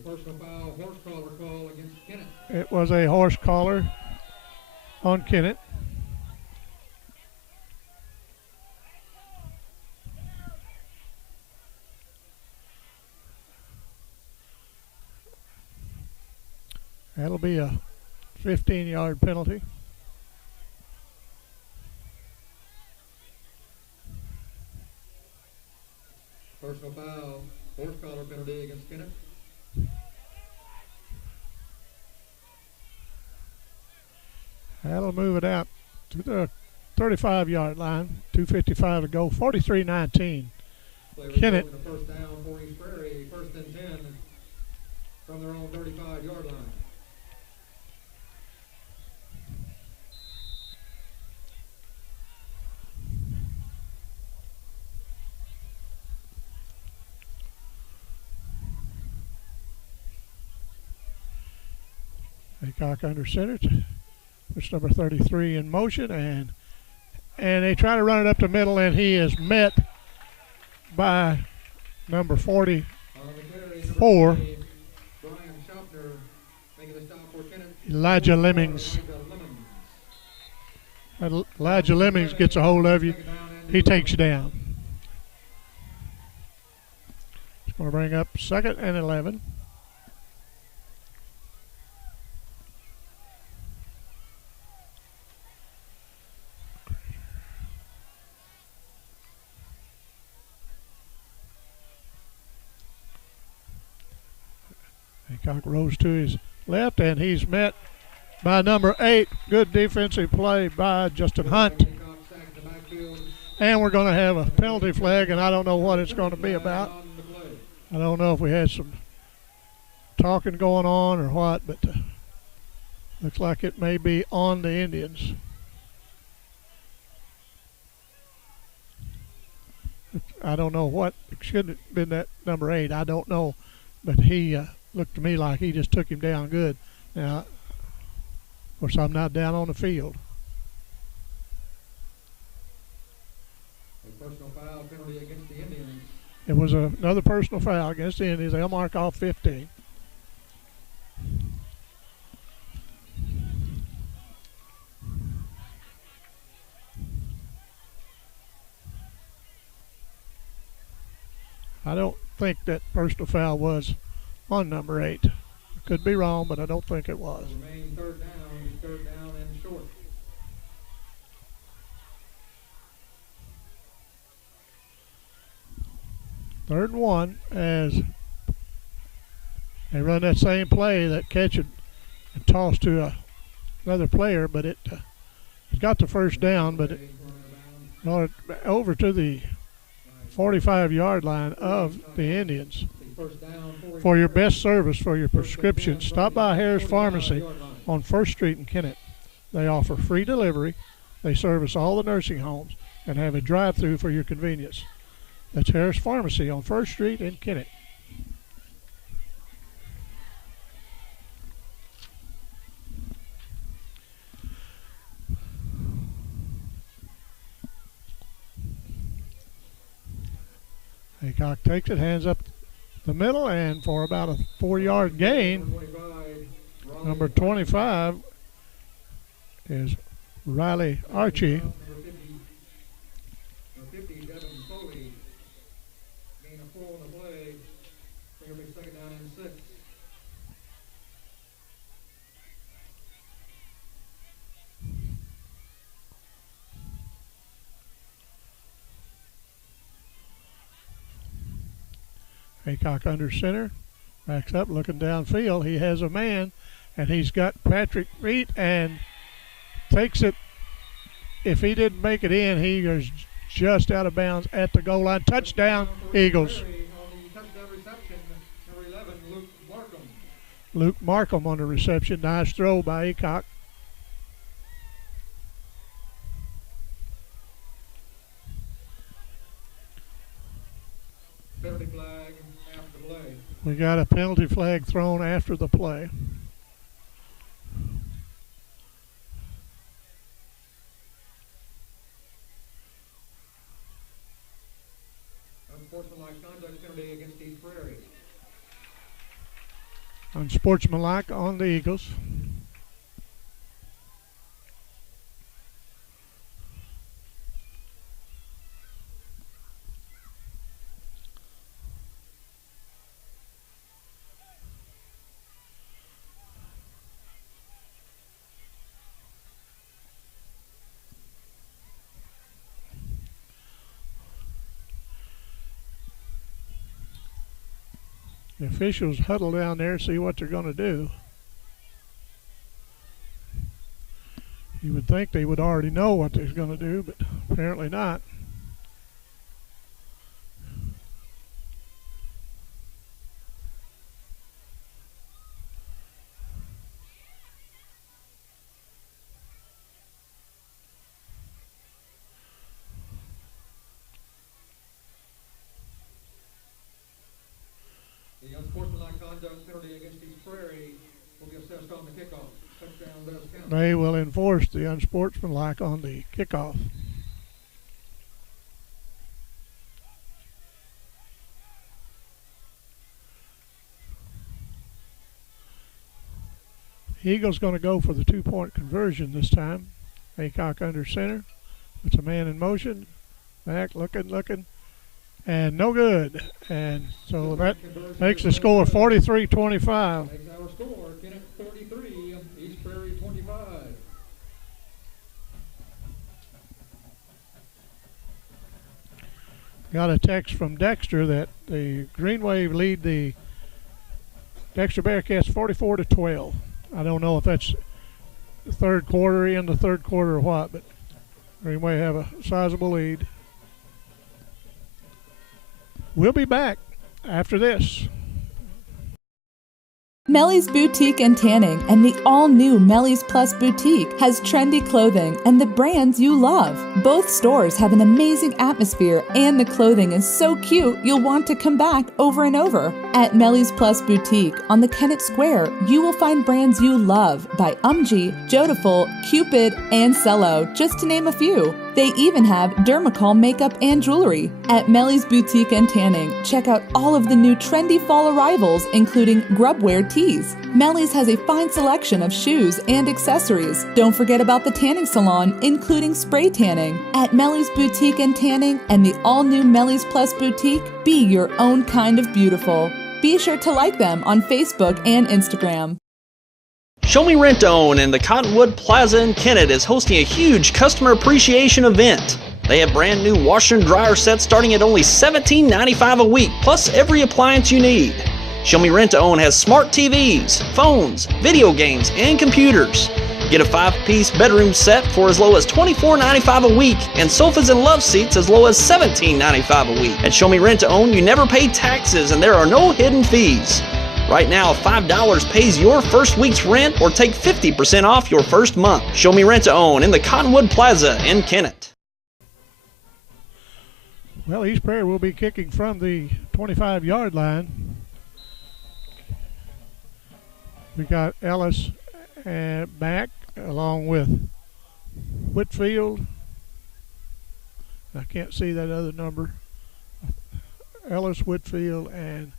Personal foul, horse collar call against Kennett. It was a horse collar on Kennett. That'll be a 15-yard penalty. Personal foul, horse collar penalty against Kennett. That'll move it out to the 35-yard line. 2:55 to go. 43-19. Kennett. First down for East Prairie. First and 10 from their own 35-yard line. Aycock under center. Puts number 33 in motion, and they try to run it up the middle, and he is met by number 44, Elijah Lemmings. Elijah Lemmings gets a hold of you. He takes you down. It's going to bring up 2nd and 11. Cock rose to his left, and he's met by number 8. Good defensive play by Justin Hunt. And we're going to have a penalty flag, and I don't know what it's going to be about. I don't know if we had some talking going on or what, but looks like it may be on the Indians. I don't know what. It should have been that number 8. I don't know. But he looked to me like he just took him down good. Now, of course, I'm not down on the field. A personal foul penalty against the Indians. It was another personal foul against the Indians. They'll mark off 15. I don't think that personal foul was on number 8. Could be wrong, but I don't think it was. Remain third down and short. Third and 1 as they run that same play, that catch and toss to another player, but it got the first down, but it brought it over to the 45-yard line of the Indians. For your best service for your prescription, stop by Harris Pharmacy on 1st Street in Kennett. They offer free delivery. They service all the nursing homes and have a drive-through for your convenience. That's Harris Pharmacy on 1st Street in Kennett. Haycock takes it, hands up the middle, and for about a 4-yard gain, number 25 is Riley Archie. Haycock under center, backs up, looking downfield. He has a man, and he's got Patrick Reed and takes it. If he didn't make it in, he is just out of bounds at the goal line. Touchdown, Eagles. Luke Markham on the reception. Nice throw by Haycock. Penalty flag after the play. We got a penalty flag thrown after the play. Unsportsmanlike conduct penalty against East Prairie. Unsportsmanlike on the Eagles. The officials huddle down there and see what they're going to do. You would think they would already know what they're going to do, but apparently not. The unsportsmanlike conduct penalty against East Prairie will be assessed on the kickoff. Touchdown does count. They will enforce the unsportsmanlike on the kickoff. Eagles going to go for the 2-point conversion this time. Haycock under center. Puts a man in motion. Back, looking. And no good. And so that makes the score 43-25. Makes our score, Kennett 33, East Prairie 25. Got a text from Dexter that the Green Wave lead the Dexter Bearcats 44-12. I don't know if that's the third quarter, in the third quarter or what, but we may have a sizable lead. We'll be back after this. Melly's Boutique and Tanning and the all-new Melly's Plus Boutique has trendy clothing and the brands you love. Both stores have an amazing atmosphere and the clothing is so cute you'll want to come back over and over. At Melly's Plus Boutique on the Kennett Square, you will find brands you love by Jodeful, Cupid, and Cello, just to name a few. They even have Dermacol makeup and jewelry. At Melly's Boutique and Tanning, check out all of the new trendy fall arrivals, including grubwear tees. Melly's has a fine selection of shoes and accessories. Don't forget about the tanning salon, including spray tanning. At Melly's Boutique and Tanning and the all-new Melly's Plus Boutique, be your own kind of beautiful. Be sure to like them on Facebook and Instagram. Show Me Rent to Own in the Cottonwood Plaza in Kennett is hosting a huge customer appreciation event. They have brand new washer and dryer sets starting at only $17.95 a week, plus every appliance you need. Show Me Rent to Own has smart TVs, phones, video games, and computers. Get a 5-piece bedroom set for as low as $24.95 a week, and sofas and love seats as low as $17.95 a week. At Show Me Rent to Own, you never pay taxes and there are no hidden fees. Right now, $5 pays your first week's rent or take 50% off your first month. Show Me Rent to Own in the Cottonwood Plaza in Kennett. Well, East Prairie will be kicking from the 25-yard line. We got Ellis back along with Whitfield. I can't see that other number. Ellis, Whitfield, and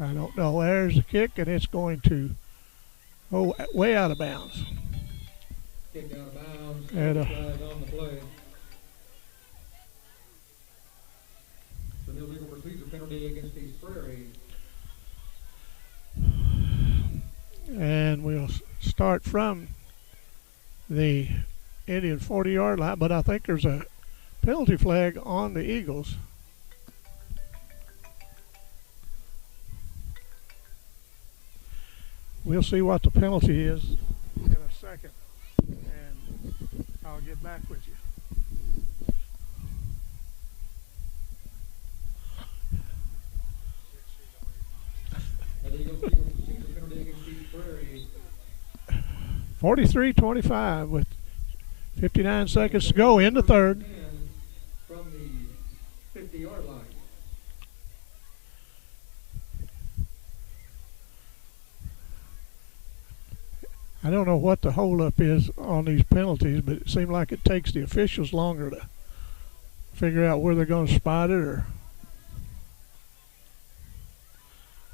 I don't know. There's the kick, and it's going to way out of bounds. Kick out of bounds. And, On the play. So no legal procedure penalty against East Prairie. And we'll start from the Indian 40-yard line, but I think there's a penalty flag on the Eagles. We'll see what the penalty is in a second, and I'll get back with you. Illegal procedure penalty against East Prairie. 43-25 with 59 seconds to go in the third. From the 50-yard line. I don't know what the holdup is on these penalties, but it seems like it takes the officials longer to figure out where they're going to spot it.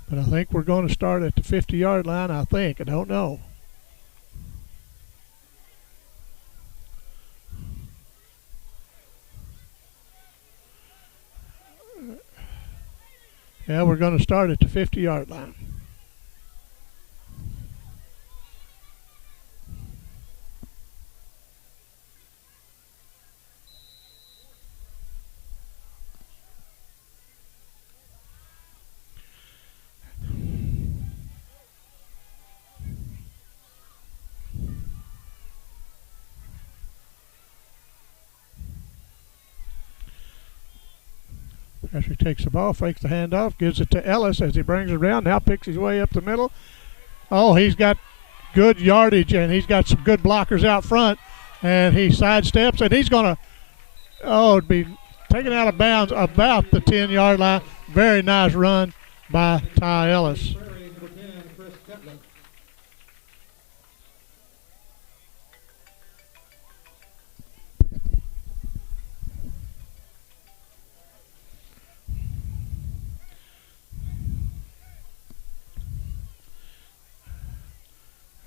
But I think we're going to start at the 50-yard line, I think. I don't know. Yeah, we're going to start at the 50-yard line. Patrick takes the ball, fakes the handoff, gives it to Ellis as he brings it around. Now picks his way up the middle. Oh, he's got good yardage, and he's got some good blockers out front. And he sidesteps, and he's going to, be taken out of bounds about the 10-yard line. Very nice run by Ty Ellis.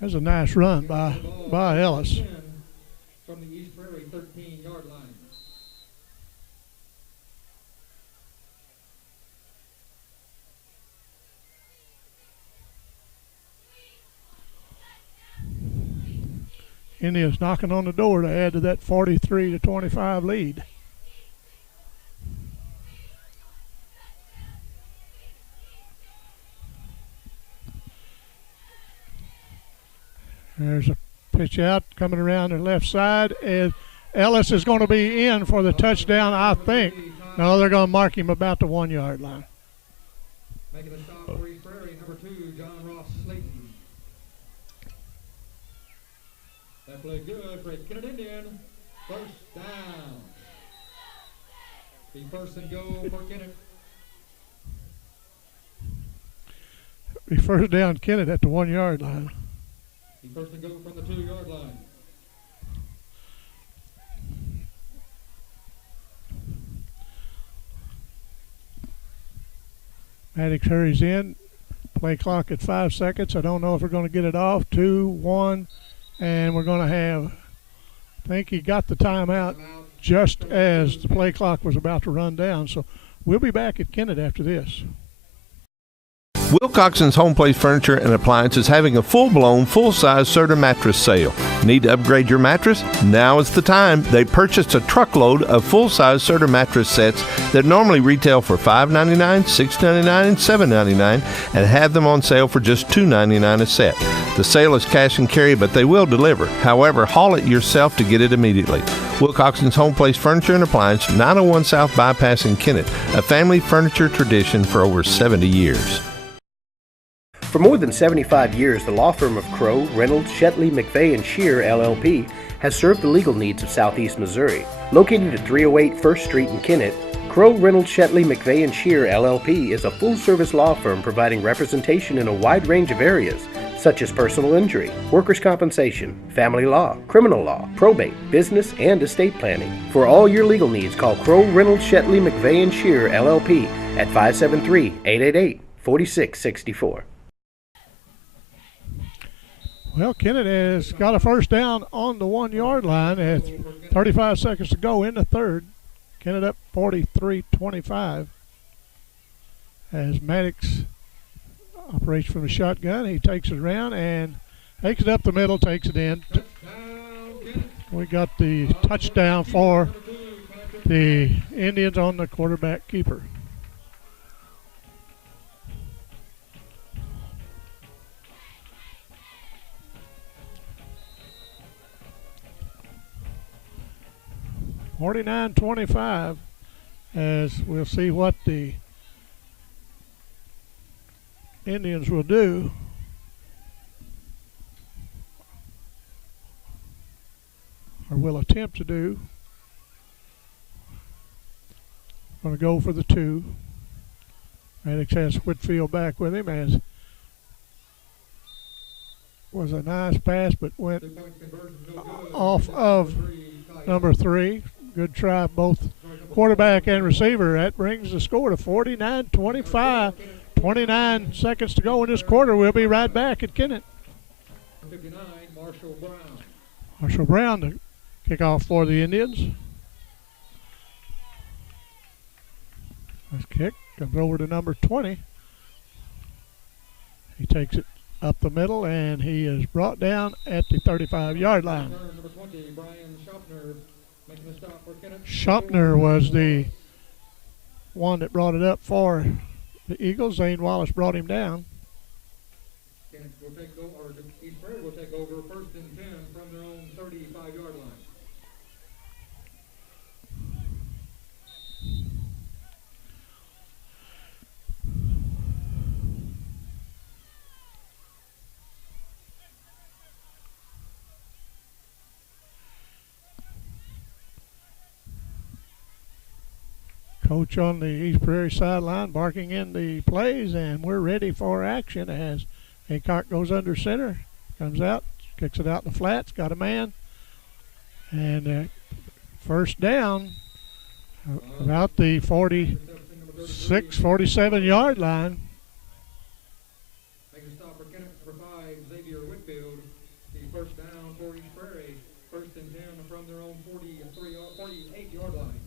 That's a nice run by Ellis. From the East Prairie 13-yard line. Indians knocking on the door to add to that 43-25 lead. There's a pitch out coming around the left side, and Ellis is going to be in for the touchdown, I think. No, they're going to mark him about the 1 yard line. Making the stop for East Prairie, number 2, John Ross Slayton. That play good for Kennett Indian. First down. The first and go for Kennett. Be first down Kennett at the 1 yard line. The first and go from the 2 yard line. Maddox hurries in. Play clock at 5 seconds. I don't know if we're going to get it off. 2, 1, and we're going to have, I think he got the timeout just as the play clock was about to run down. So we'll be back at Kennett after this. Wilcoxon's Home Place Furniture and Appliance is having a full-blown, full-size Serta mattress sale. Need to upgrade your mattress? Now is the time. They purchased a truckload of full-size Serta mattress sets that normally retail for $5.99, $6.99, and $7.99 and have them on sale for just $2.99 a set. The sale is cash and carry, but they will deliver. However, haul it yourself to get it immediately. Wilcoxon's Home Place Furniture and Appliance, 901 South Bypass in Kennett, a family furniture tradition for over 70 years. For more than 75 years, the law firm of Crow, Reynolds, Shetley, McVeigh, and Shear, LLP, has served the legal needs of Southeast Missouri. Located at 308 1st Street in Kennett, Crow, Reynolds, Shetley, McVeigh, and Shear, LLP is a full-service law firm providing representation in a wide range of areas, such as personal injury, workers' compensation, family law, criminal law, probate, business, and estate planning. For all your legal needs, call Crow, Reynolds, Shetley, McVeigh, and Shear, LLP at 573-888-4664. Well, Kennett has got a first down on the 1 yard line at 35 seconds to go in the third. Kennett up 43-25 as Maddox operates from the shotgun. He takes it around and takes it up the middle, takes it in. We got the touchdown for the Indians on the quarterback keeper. (49-25) as we'll see what the Indians will do. Or will attempt to do. Going to go for the 2. Maddox has Whitfield back with him as was a nice pass but went off of number 3. Good try, both quarterback and receiver. That brings the score to 49-25. 29 seconds to go in this quarter. We'll be right back at Kennett. 59, Marshall Brown. Marshall Brown to kick off for the Indians. Nice kick. Comes over to number 20. He takes it up the middle, and he is brought down at the 35-yard line. Number 20, Brian Shopner, making the stop for Kennett. Shopner was the one that brought it up for the Eagles. Zane Wallace brought him down. Kennett will take over, or East Prairie will take over first and 10 from their own 35-yard line. Coach on the East Prairie sideline barking in the plays, and we're ready for action as Aycock goes under center, comes out, kicks it out in the flats, got a man, and first down about the 46, 47-yard line. Making a stop for Kennett, number 5, Xavier Whitfield. The first down for East Prairie, first and 10 from their own 48-yard line.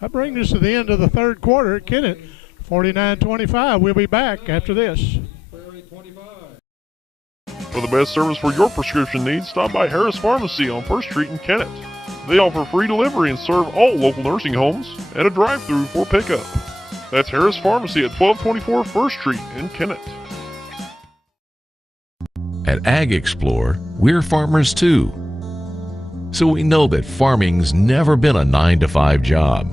That brings us to the end of the third quarter at Kennett, 49-25. We'll be back after this. For the best service for your prescription needs, stop by Harris Pharmacy on 1st Street in Kennett. They offer free delivery and serve all local nursing homes and a drive-through for pickup. That's Harris Pharmacy at 1224 1st Street in Kennett. At Ag Explore, we're farmers too. So we know that farming's never been a 9-to-5 job.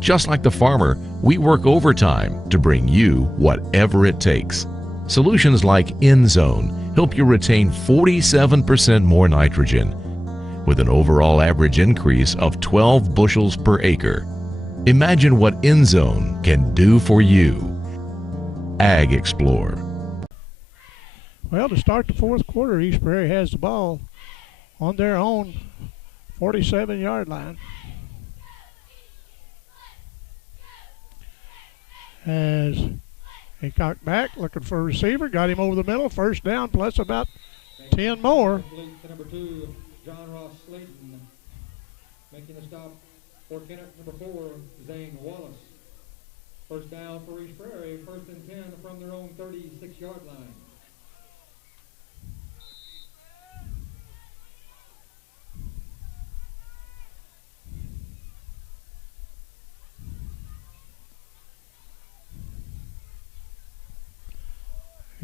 Just like the farmer, we work overtime to bring you whatever it takes. Solutions like InZone help you retain 47% more nitrogen, with an overall average increase of 12 bushels per acre. Imagine what InZone can do for you. Ag Explore. Well, to start the fourth quarter, East Prairie has the ball on their own 47-yard line. As he cocked back, looking for a receiver, got him over the middle, first down, plus about 10 more. Number 2, John Ross Slayton, making the stop for Kennett. Number 4, Zane Wallace. First down for East Prairie, 1st and 10 from their own 36-yard line.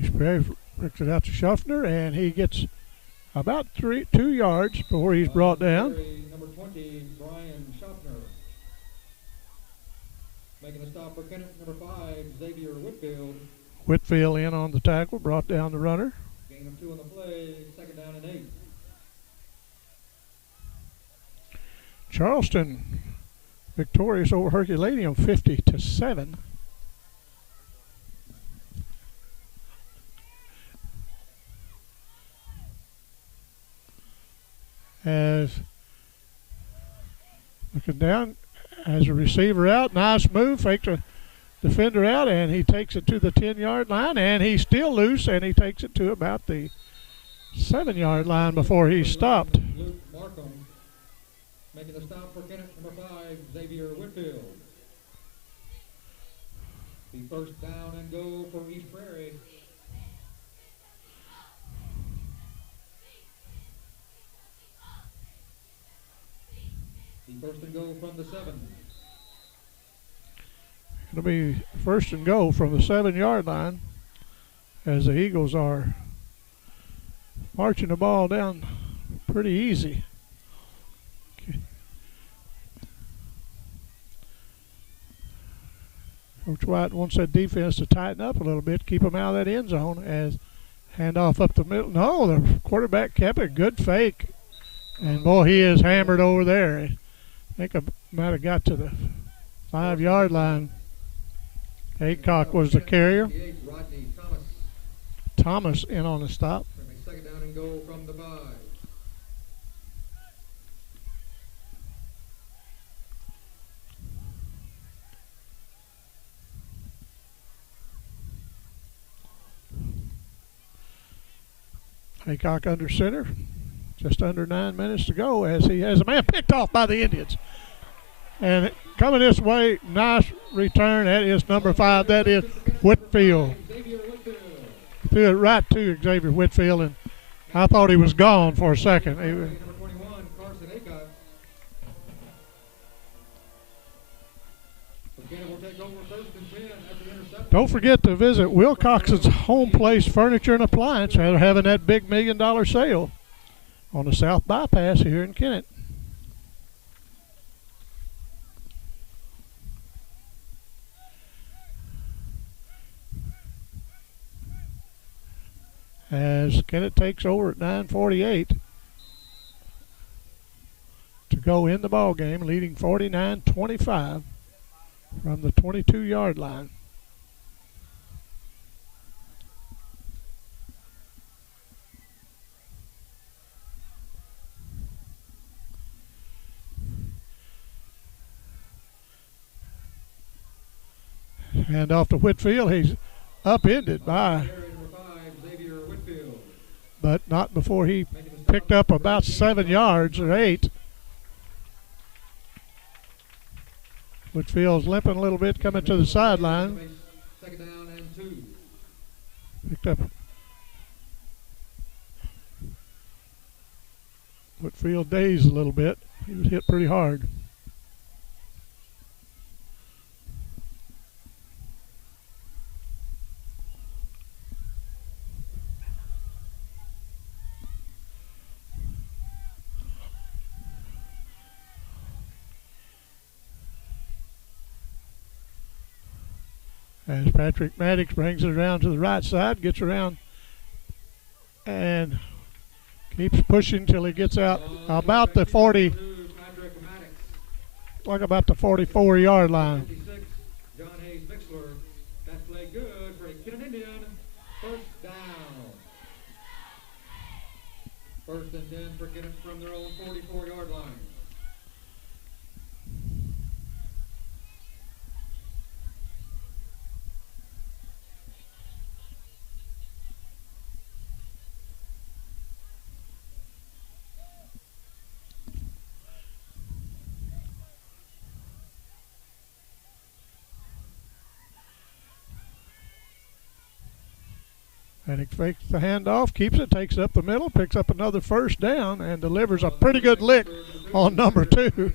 East Prairie works it out to Schuffner, and he gets about 2 yards before he's brought down. Number 20, Brian Schuffner. Making a stop for Kennett. Number 5, Xavier Whitfield. Whitfield in on the tackle, brought down the runner. Gain of 2 on the play, 2nd down and 8. Charleston victorious over Herculaneum 50-7. As looking down, has a receiver out, nice move, faked a defender out, and he takes it to the 10-yard line, and he's still loose, and he takes it to about the 7-yard line before he's stopped. Luke Markham making the stop for Kennett. Number 5, Xavier Whitfield. The first down and go for East Prairie. First and go from the 7. It'll be first and go from the 7-yard line as the Eagles are marching the ball down pretty easy. Okay. Coach White wants that defense to tighten up a little bit, keep them out of that end zone as handoff up the middle. No, the quarterback kept it. Good fake. And boy, he is hammered over there. I think I might have got to the 5-yard line. Aycock was the carrier. Thomas in on the stop. Second down and go from the 5. Aycock under center. Just under 9 minutes to go as he has a man picked off by the Indians. And coming this way, nice return. That is number 5. That is Whitfield. Threw it right to Xavier Whitfield, and I thought he was gone for a second. Don't forget to visit Wilcox's Home Place Furniture and Appliance. They're having that big $1 million sale on the South Bypass here in Kennett. As Kennett takes over at 9:48 to go in the ball game, leading 49-25 from the 22-yard line. Hand off to Whitfield. He's upended by, but not before he picked up about 7 yards or 8. Whitfield's limping a little bit coming to the sideline. Picked up Whitfield dazed a little bit. He was hit pretty hard. As Patrick Maddox brings it around to the right side, gets around and keeps pushing till he gets out about the 40, like about the 44-yard line. John Hayes Mixler, that play good for a Kennett Indian. First down. First and 10 for Kennett from their own 44-yard line. Maddox fakes the handoff, keeps it, takes it up the middle, picks up another first down, and delivers a pretty good lick on number 2.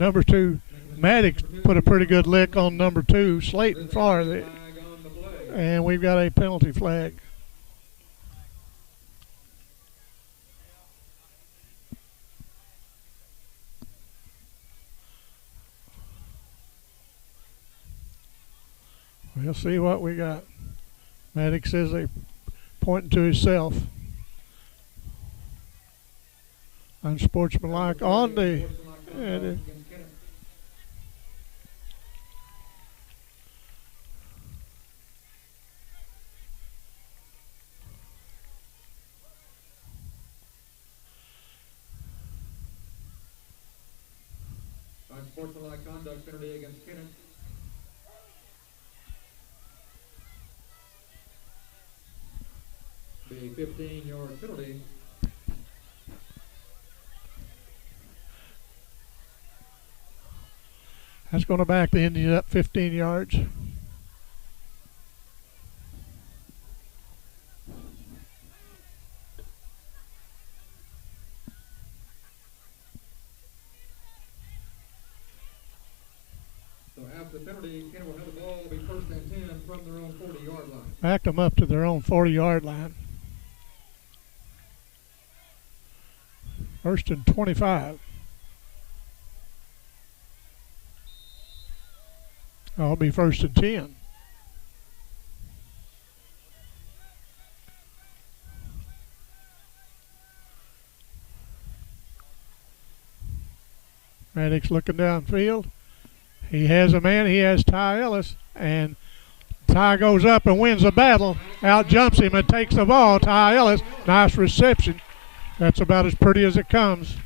Number 2, Maddox put a pretty good lick on number 2, Slayton Farr, and we've got a penalty flag. We'll see what we got. Maddox says they pointing to himself. Unsportsmanlike on the. Unsportsmanlike conduct penalty against Kennett. A 15-yard penalty. That's going to back the Indians up 15 yards. So after the penalty, Kennett will have the ball, be first and 10 from their own 40-yard line. Backed them up to their own 40-yard line. First and 25. I'll be first and 10. Maddox looking downfield. He has a man. He has Ty Ellis, and Ty goes up and wins the battle. Out jumps him and takes the ball. Ty Ellis, nice reception. That's about as pretty as it comes.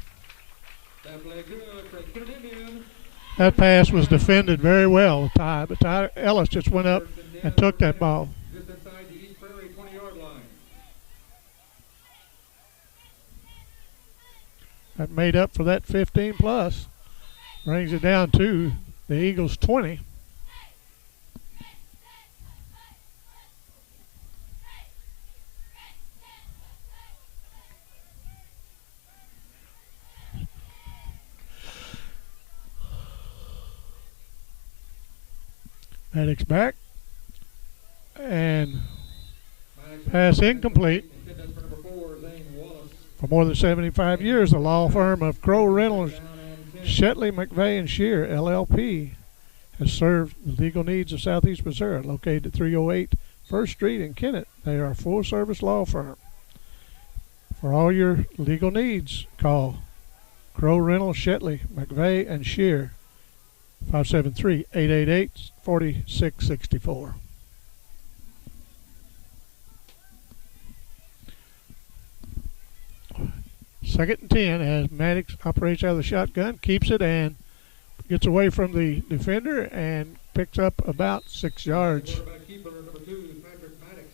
That pass was defended very well, Ty, but Ty Ellis just went up and took that ball. Just inside the East Prairie 20-yard line. That made up for that 15 plus. Brings it down to the Eagles 20. Maddox back, and pass incomplete. For more than 75 years, the law firm of Crow, Reynolds, Shetley, McVeigh, and Shear, LLP, has served the legal needs of Southeast Missouri. Located at 308 First Street in Kennett, they are a full-service law firm. For all your legal needs, call Crow, Reynolds, Shetley, McVeigh, and Shear. 573-888-4664. Second and 10 as Maddox operates out of the shotgun, keeps it and gets away from the defender and picks up about 6 yards. Quarterback keeper number 2, Patrick Maddox,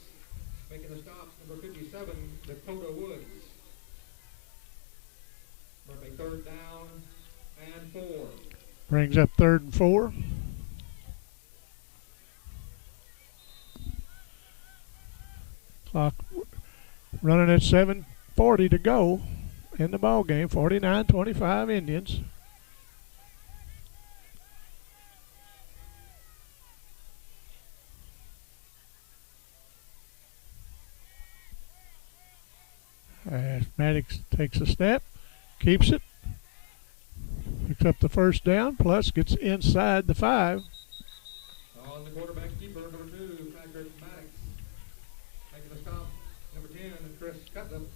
making the stop, number 57, Dakota Woods. Going to be third down and 4. Brings up 3rd and 4. Clock running at 7:40 to go. in the ball game. 49-25 Indians. As Maddox takes a step, keeps it, picks up the first down, plus gets inside the 5. On the quarterback keeper, number 2, Patrick Maddox. Making a stop, number 10, Chris Cutlip.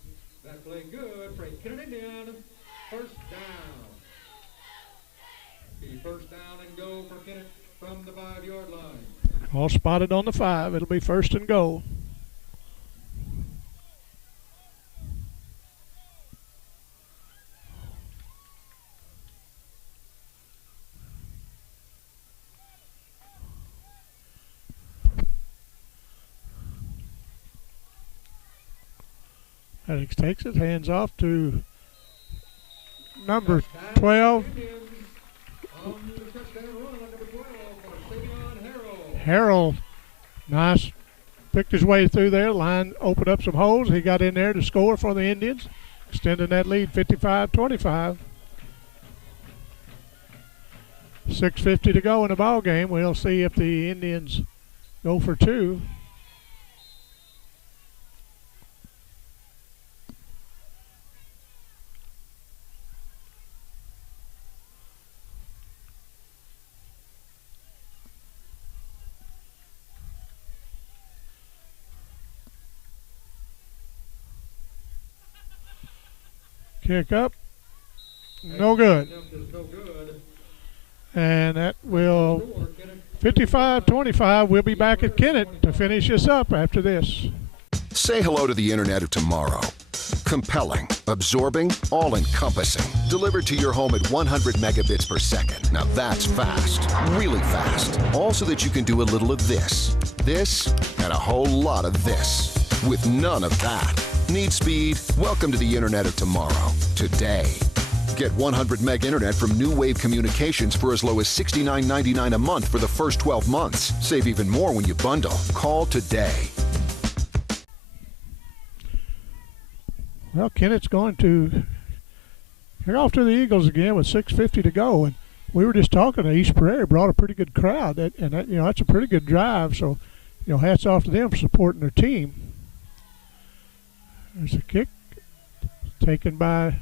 That play good for a Kennett Indian. First down. The first down and go for Kennett from the 5-yard line. All spotted on the 5. It'll be first and goal. Alex takes it, hands off to number 12. Harrell, nice, picked his way through there. Line opened up some holes. He got in there to score for the Indians, extending that lead 55-25. 6:50 to go in the ball game. We'll see if the Indians go for 2. Kick up, no good. And that will, 55-25, we'll be back at Kennett to finish this up after this. Say hello to the internet of tomorrow. Compelling, absorbing, all-encompassing. Delivered to your home at 100 megabits per second. Now that's fast, really fast. All so that you can do a little of this, and a whole lot of this. With none of that. Need speed? Welcome to the internet of tomorrow. Today. Get 100 meg internet from New Wave Communications for as low as $69.99 a month for the first 12 months. Save even more when you bundle. Call today. Well, Kennett's going to kick off to the Eagles again with 6:50 to go. And we were just talking to East Prairie, brought a pretty good crowd. That's a pretty good drive. So, hats off to them for supporting their team. There's a kick taken by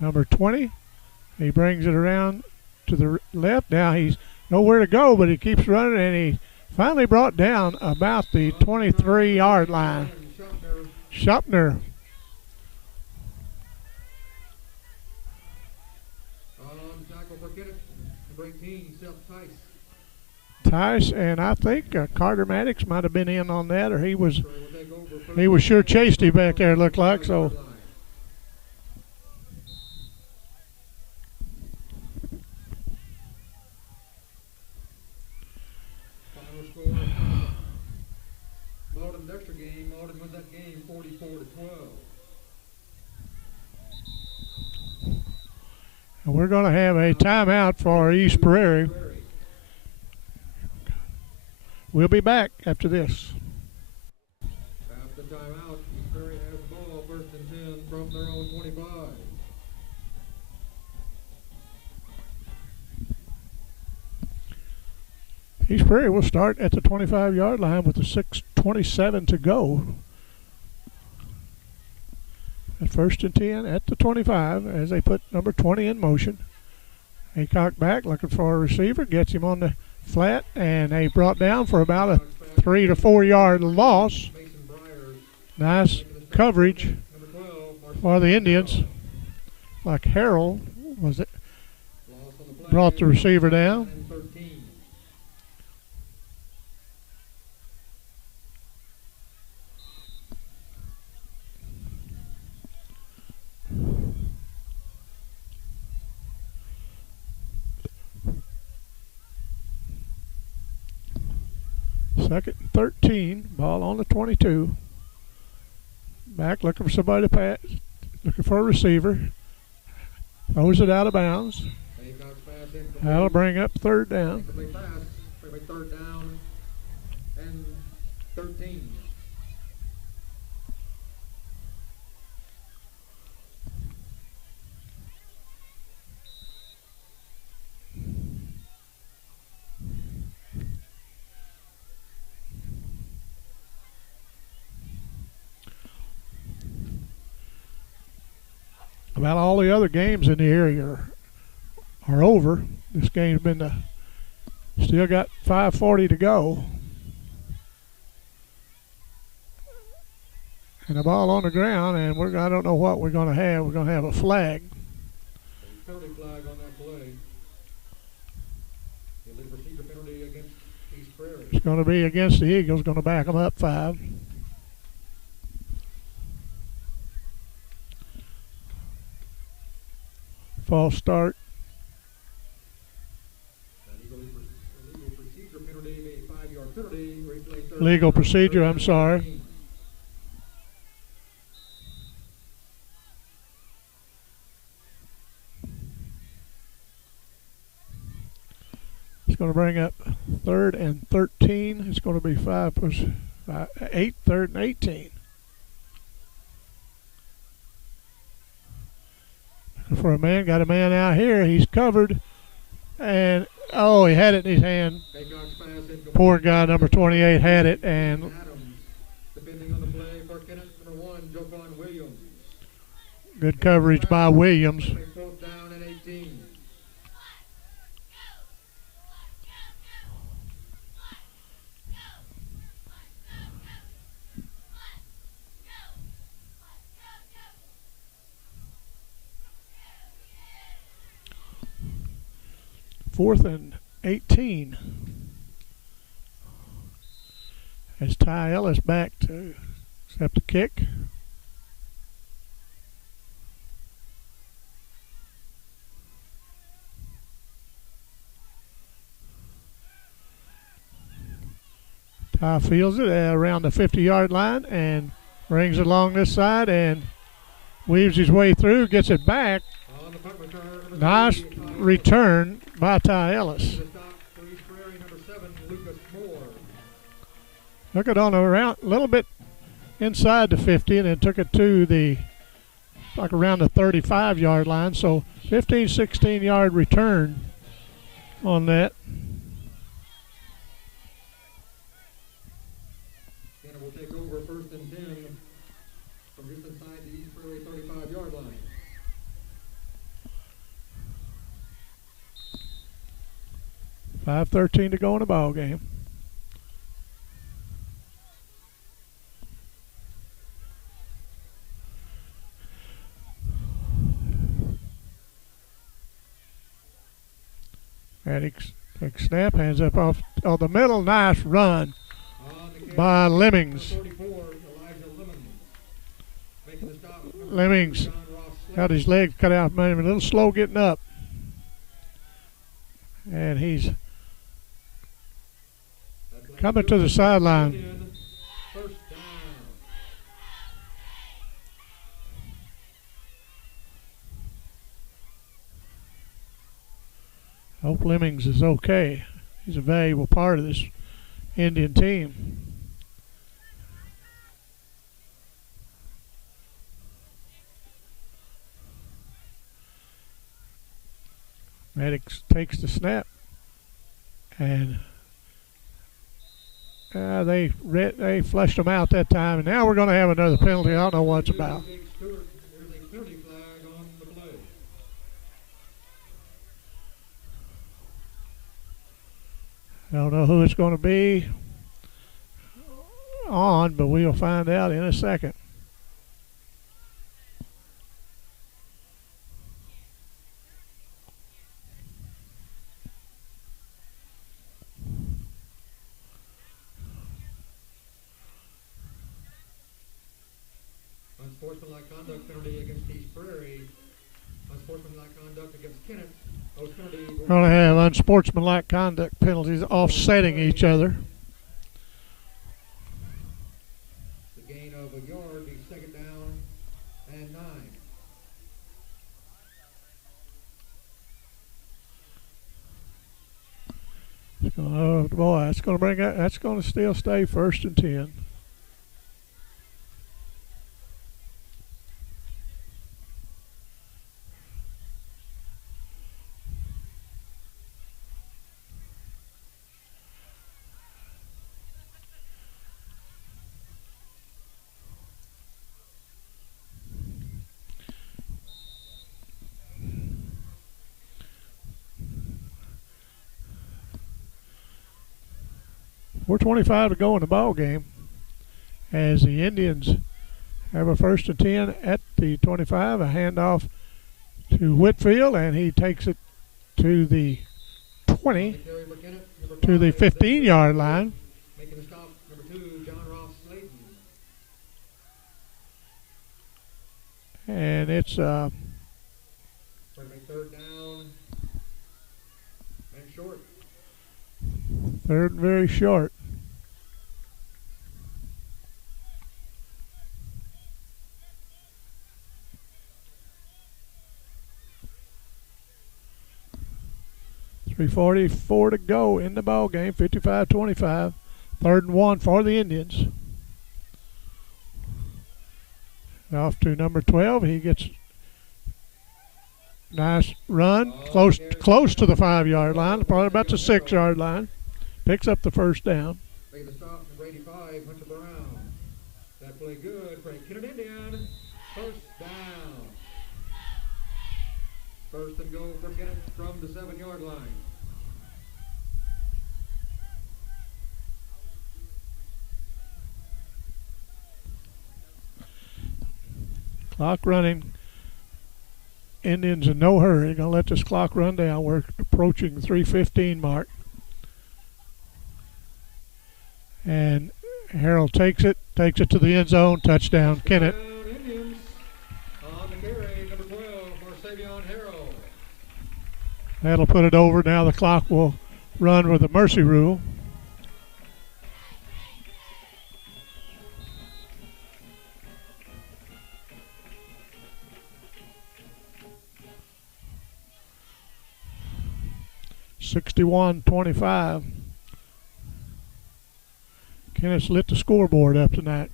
number 20. He brings it around to the left. Now he's nowhere to go, but he keeps running, and he finally brought down about the 23-yard line. Shopner. Tice, and I think Carter Maddox might have been in on that, or he was sure chasty back there, it looked like. So final score Malden Dexter game. Malden wins that game 44-12. And we're going to have a timeout for East Prairie. We'll be back after this. After timeout, East Prairie has the ball, 1st and 10 from their own 25. East Prairie will start at the 25-yard line with the 6:27 to go. At 1st and 10 at the 25 as they put number 20 in motion. Haycock back looking for a receiver, gets him on the flat, and they brought down for about a 3 to 4 yard loss. Nice coverage for the Indians. Like Harrell was it? Brought the receiver down. Second and 13, ball on the 22. Back looking for somebody to pass, looking for a receiver. Throws it out of bounds. That'll bring up 3rd down. Third down and 13. about all the other games in the area are over. This game's been still got 5:40 to go. And the ball on the ground, and I don't know what we're going to have. We're going to have a flag. Penalty flag on that play. Illegal procedure penalty against East Prairie. It's going to be against the Eagles, going to back them up 5. False start. Illegal procedure penalty, a 5-yard penalty. Legal procedure, I'm sorry. It's going to bring up 3rd and 13. It's going to be 8, 3rd and 18. For a man, got a man out here. He's covered, and he had it in his hand. Poor guy, number 28, had it, and Depending on the play for Kennett, number 1, Jovan Williams. Good coverage by Williams. 4th down and 18. Fourth and 18. As Ty Ellis back to accept the kick. Ty fields it around the 50-yard line and brings it along this side and weaves his way through, gets it back. Nice return by Ty Ellis. Took it on around a little bit inside the 50 and then took it to around the 35-yard line. So 15, 16-yard return on that. Kennett will take over 1st and 10 from just inside the East Prairie 35-yard line. $5:13 to go in the ball game. Maddox takes snap, hands up off the middle. Nice run by Lemmings. Lemmings got his legs cut out, made him a little slow getting up. And he's coming to the sideline. Hope Lemmings is okay. He's a valuable part of this Indian team. Maddox takes the snap, and they flushed him out that time, and now we're going to have another penalty. I don't know what it's about. I don't know who it's going to be on, but we'll find out in a second. Unsportsmanlike conduct penalty against East Prairie. Unsportsmanlike conduct against Kennett. We're going to have unsportsmanlike conduct penalties offsetting each other. The gain of a yard, be 2nd down and 9. Oh boy, that's going to bring up. That's going to still stay 1st and 10. 4:25 to go in the ball game, as the Indians have a 1st and 10 at the 25. A handoff to Whitfield, and he takes it to the 20, to the 15-yard line. Making the stop, number 2, John Ross Slayton. And it's Going to make 3rd down and short. 3rd and very short. .344 to go in the ball game. 55-25. 3rd and 1 for the Indians. Off to number 12. He gets nice run, close to the 5-yard line, probably about the 6-yard line. Picks up the 1st down. Making the stop, number 85, Hunter Brown. That play good for a Kennett Indian. 1st down. 1st and goal for Kennett from the 7-yard line. Clock running. Indians in no hurry. Going to let this clock run down. We're approaching the 3:15 mark. And Harrell takes it to the end zone. Touchdown, Kennett. Indians on the carry, number 12, Marsavion Harrell. That'll put it over. Now the clock will run with the mercy rule. (61-25). Kennett's lit the scoreboard up tonight.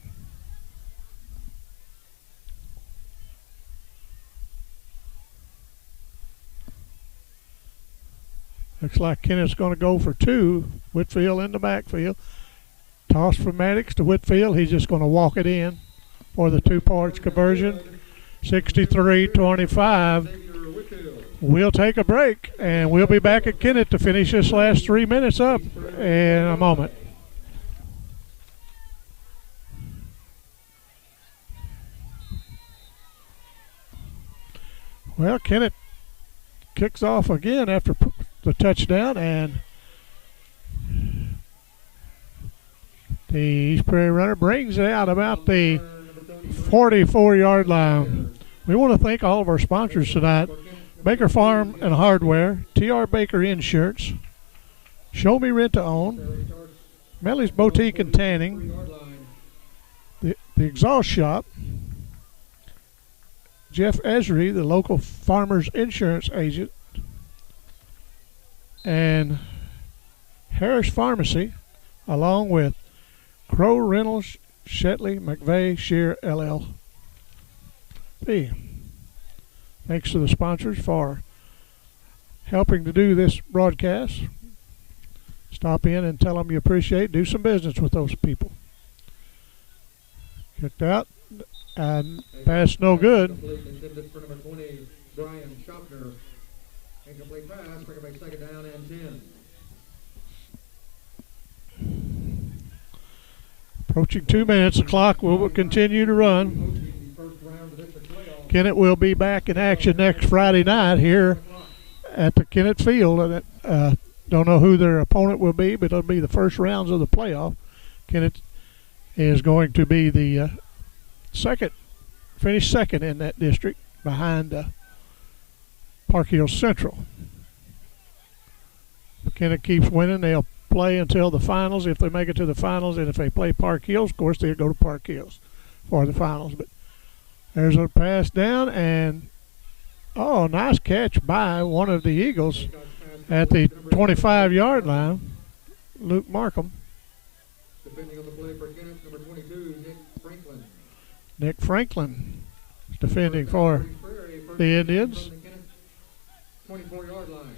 Looks like Kennett's going to go for 2. Whitfield in the backfield. Toss from Maddox to Whitfield. He's just going to walk it in for the 2-parts conversion. 63-25. We'll take a break, and we'll be back at Kennett to finish this last 3 minutes up in a moment. Well, Kennett kicks off again after the touchdown, and the East Prairie runner brings it out about the 44-yard line. We want to thank all of our sponsors tonight: Baker Farm and Hardware, T.R. Baker Insurance, Show Me Rent to Own, Melly's Boutique and Tanning, the Exhaust Shop, Jeff Esri, the local farmers insurance agent, and Harris Pharmacy, along with Crow Reynolds, Shetley, McVeigh, Shear, LLP. Thanks to the sponsors for helping to do this broadcast. Stop in and tell them you appreciate. Do some business with those people. Kicked out and pass no good. Intended for number 20, Brian Schaffner. Incomplete pass, bring it back 2nd down and 10. Approaching 2 minutes. The clock will continue to run. Kennett will be back in action next Friday night here at the Kennett Field. And don't know who their opponent will be, but it'll be the first rounds of the playoff. Kennett is going to be the finish second in that district behind Park Hills Central. If Kennett keeps winning, they'll play until the finals if they make it to the finals, and if they play Park Hills, of course, they'll go to Park Hills for the finals. But there's a pass down, and nice catch by one of the Eagles at the 25-yard line, Luke Markham. Defending on the play for Kennett, number 22, Nick Franklin. Nick Franklin is defending for the Indians. 24-yard line.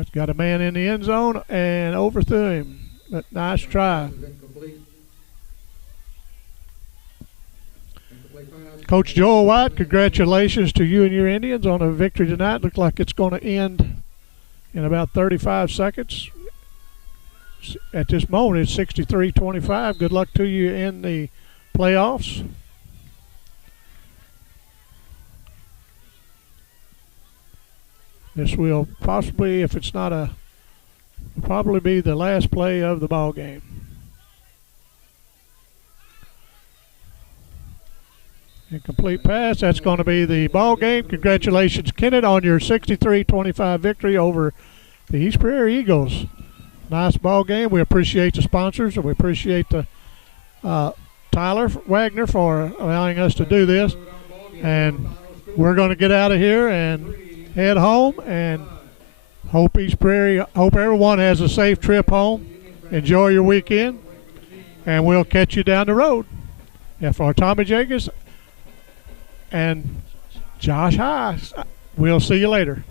That's got a man in the end zone and overthrew him. But nice try. Coach Joel White, congratulations to you and your Indians on a victory tonight. Looks like it's going to end in about 35 seconds. At this moment, it's 63-25. Good luck to you in the playoffs. This will possibly, if it's not a, probably be the last play of the ball game. Incomplete pass. That's going to be the ball game. Congratulations, Kennett, on your 63-25 victory over the East Prairie Eagles. Nice ball game. We appreciate the sponsors, and we appreciate the Tyler Wagner for allowing us to do this. And we're going to get out of here and head home, and hope everyone has a safe trip home. Enjoy your weekend, and we'll catch you down the road. And for Tommy Jenkins and Josh High, we'll see you later.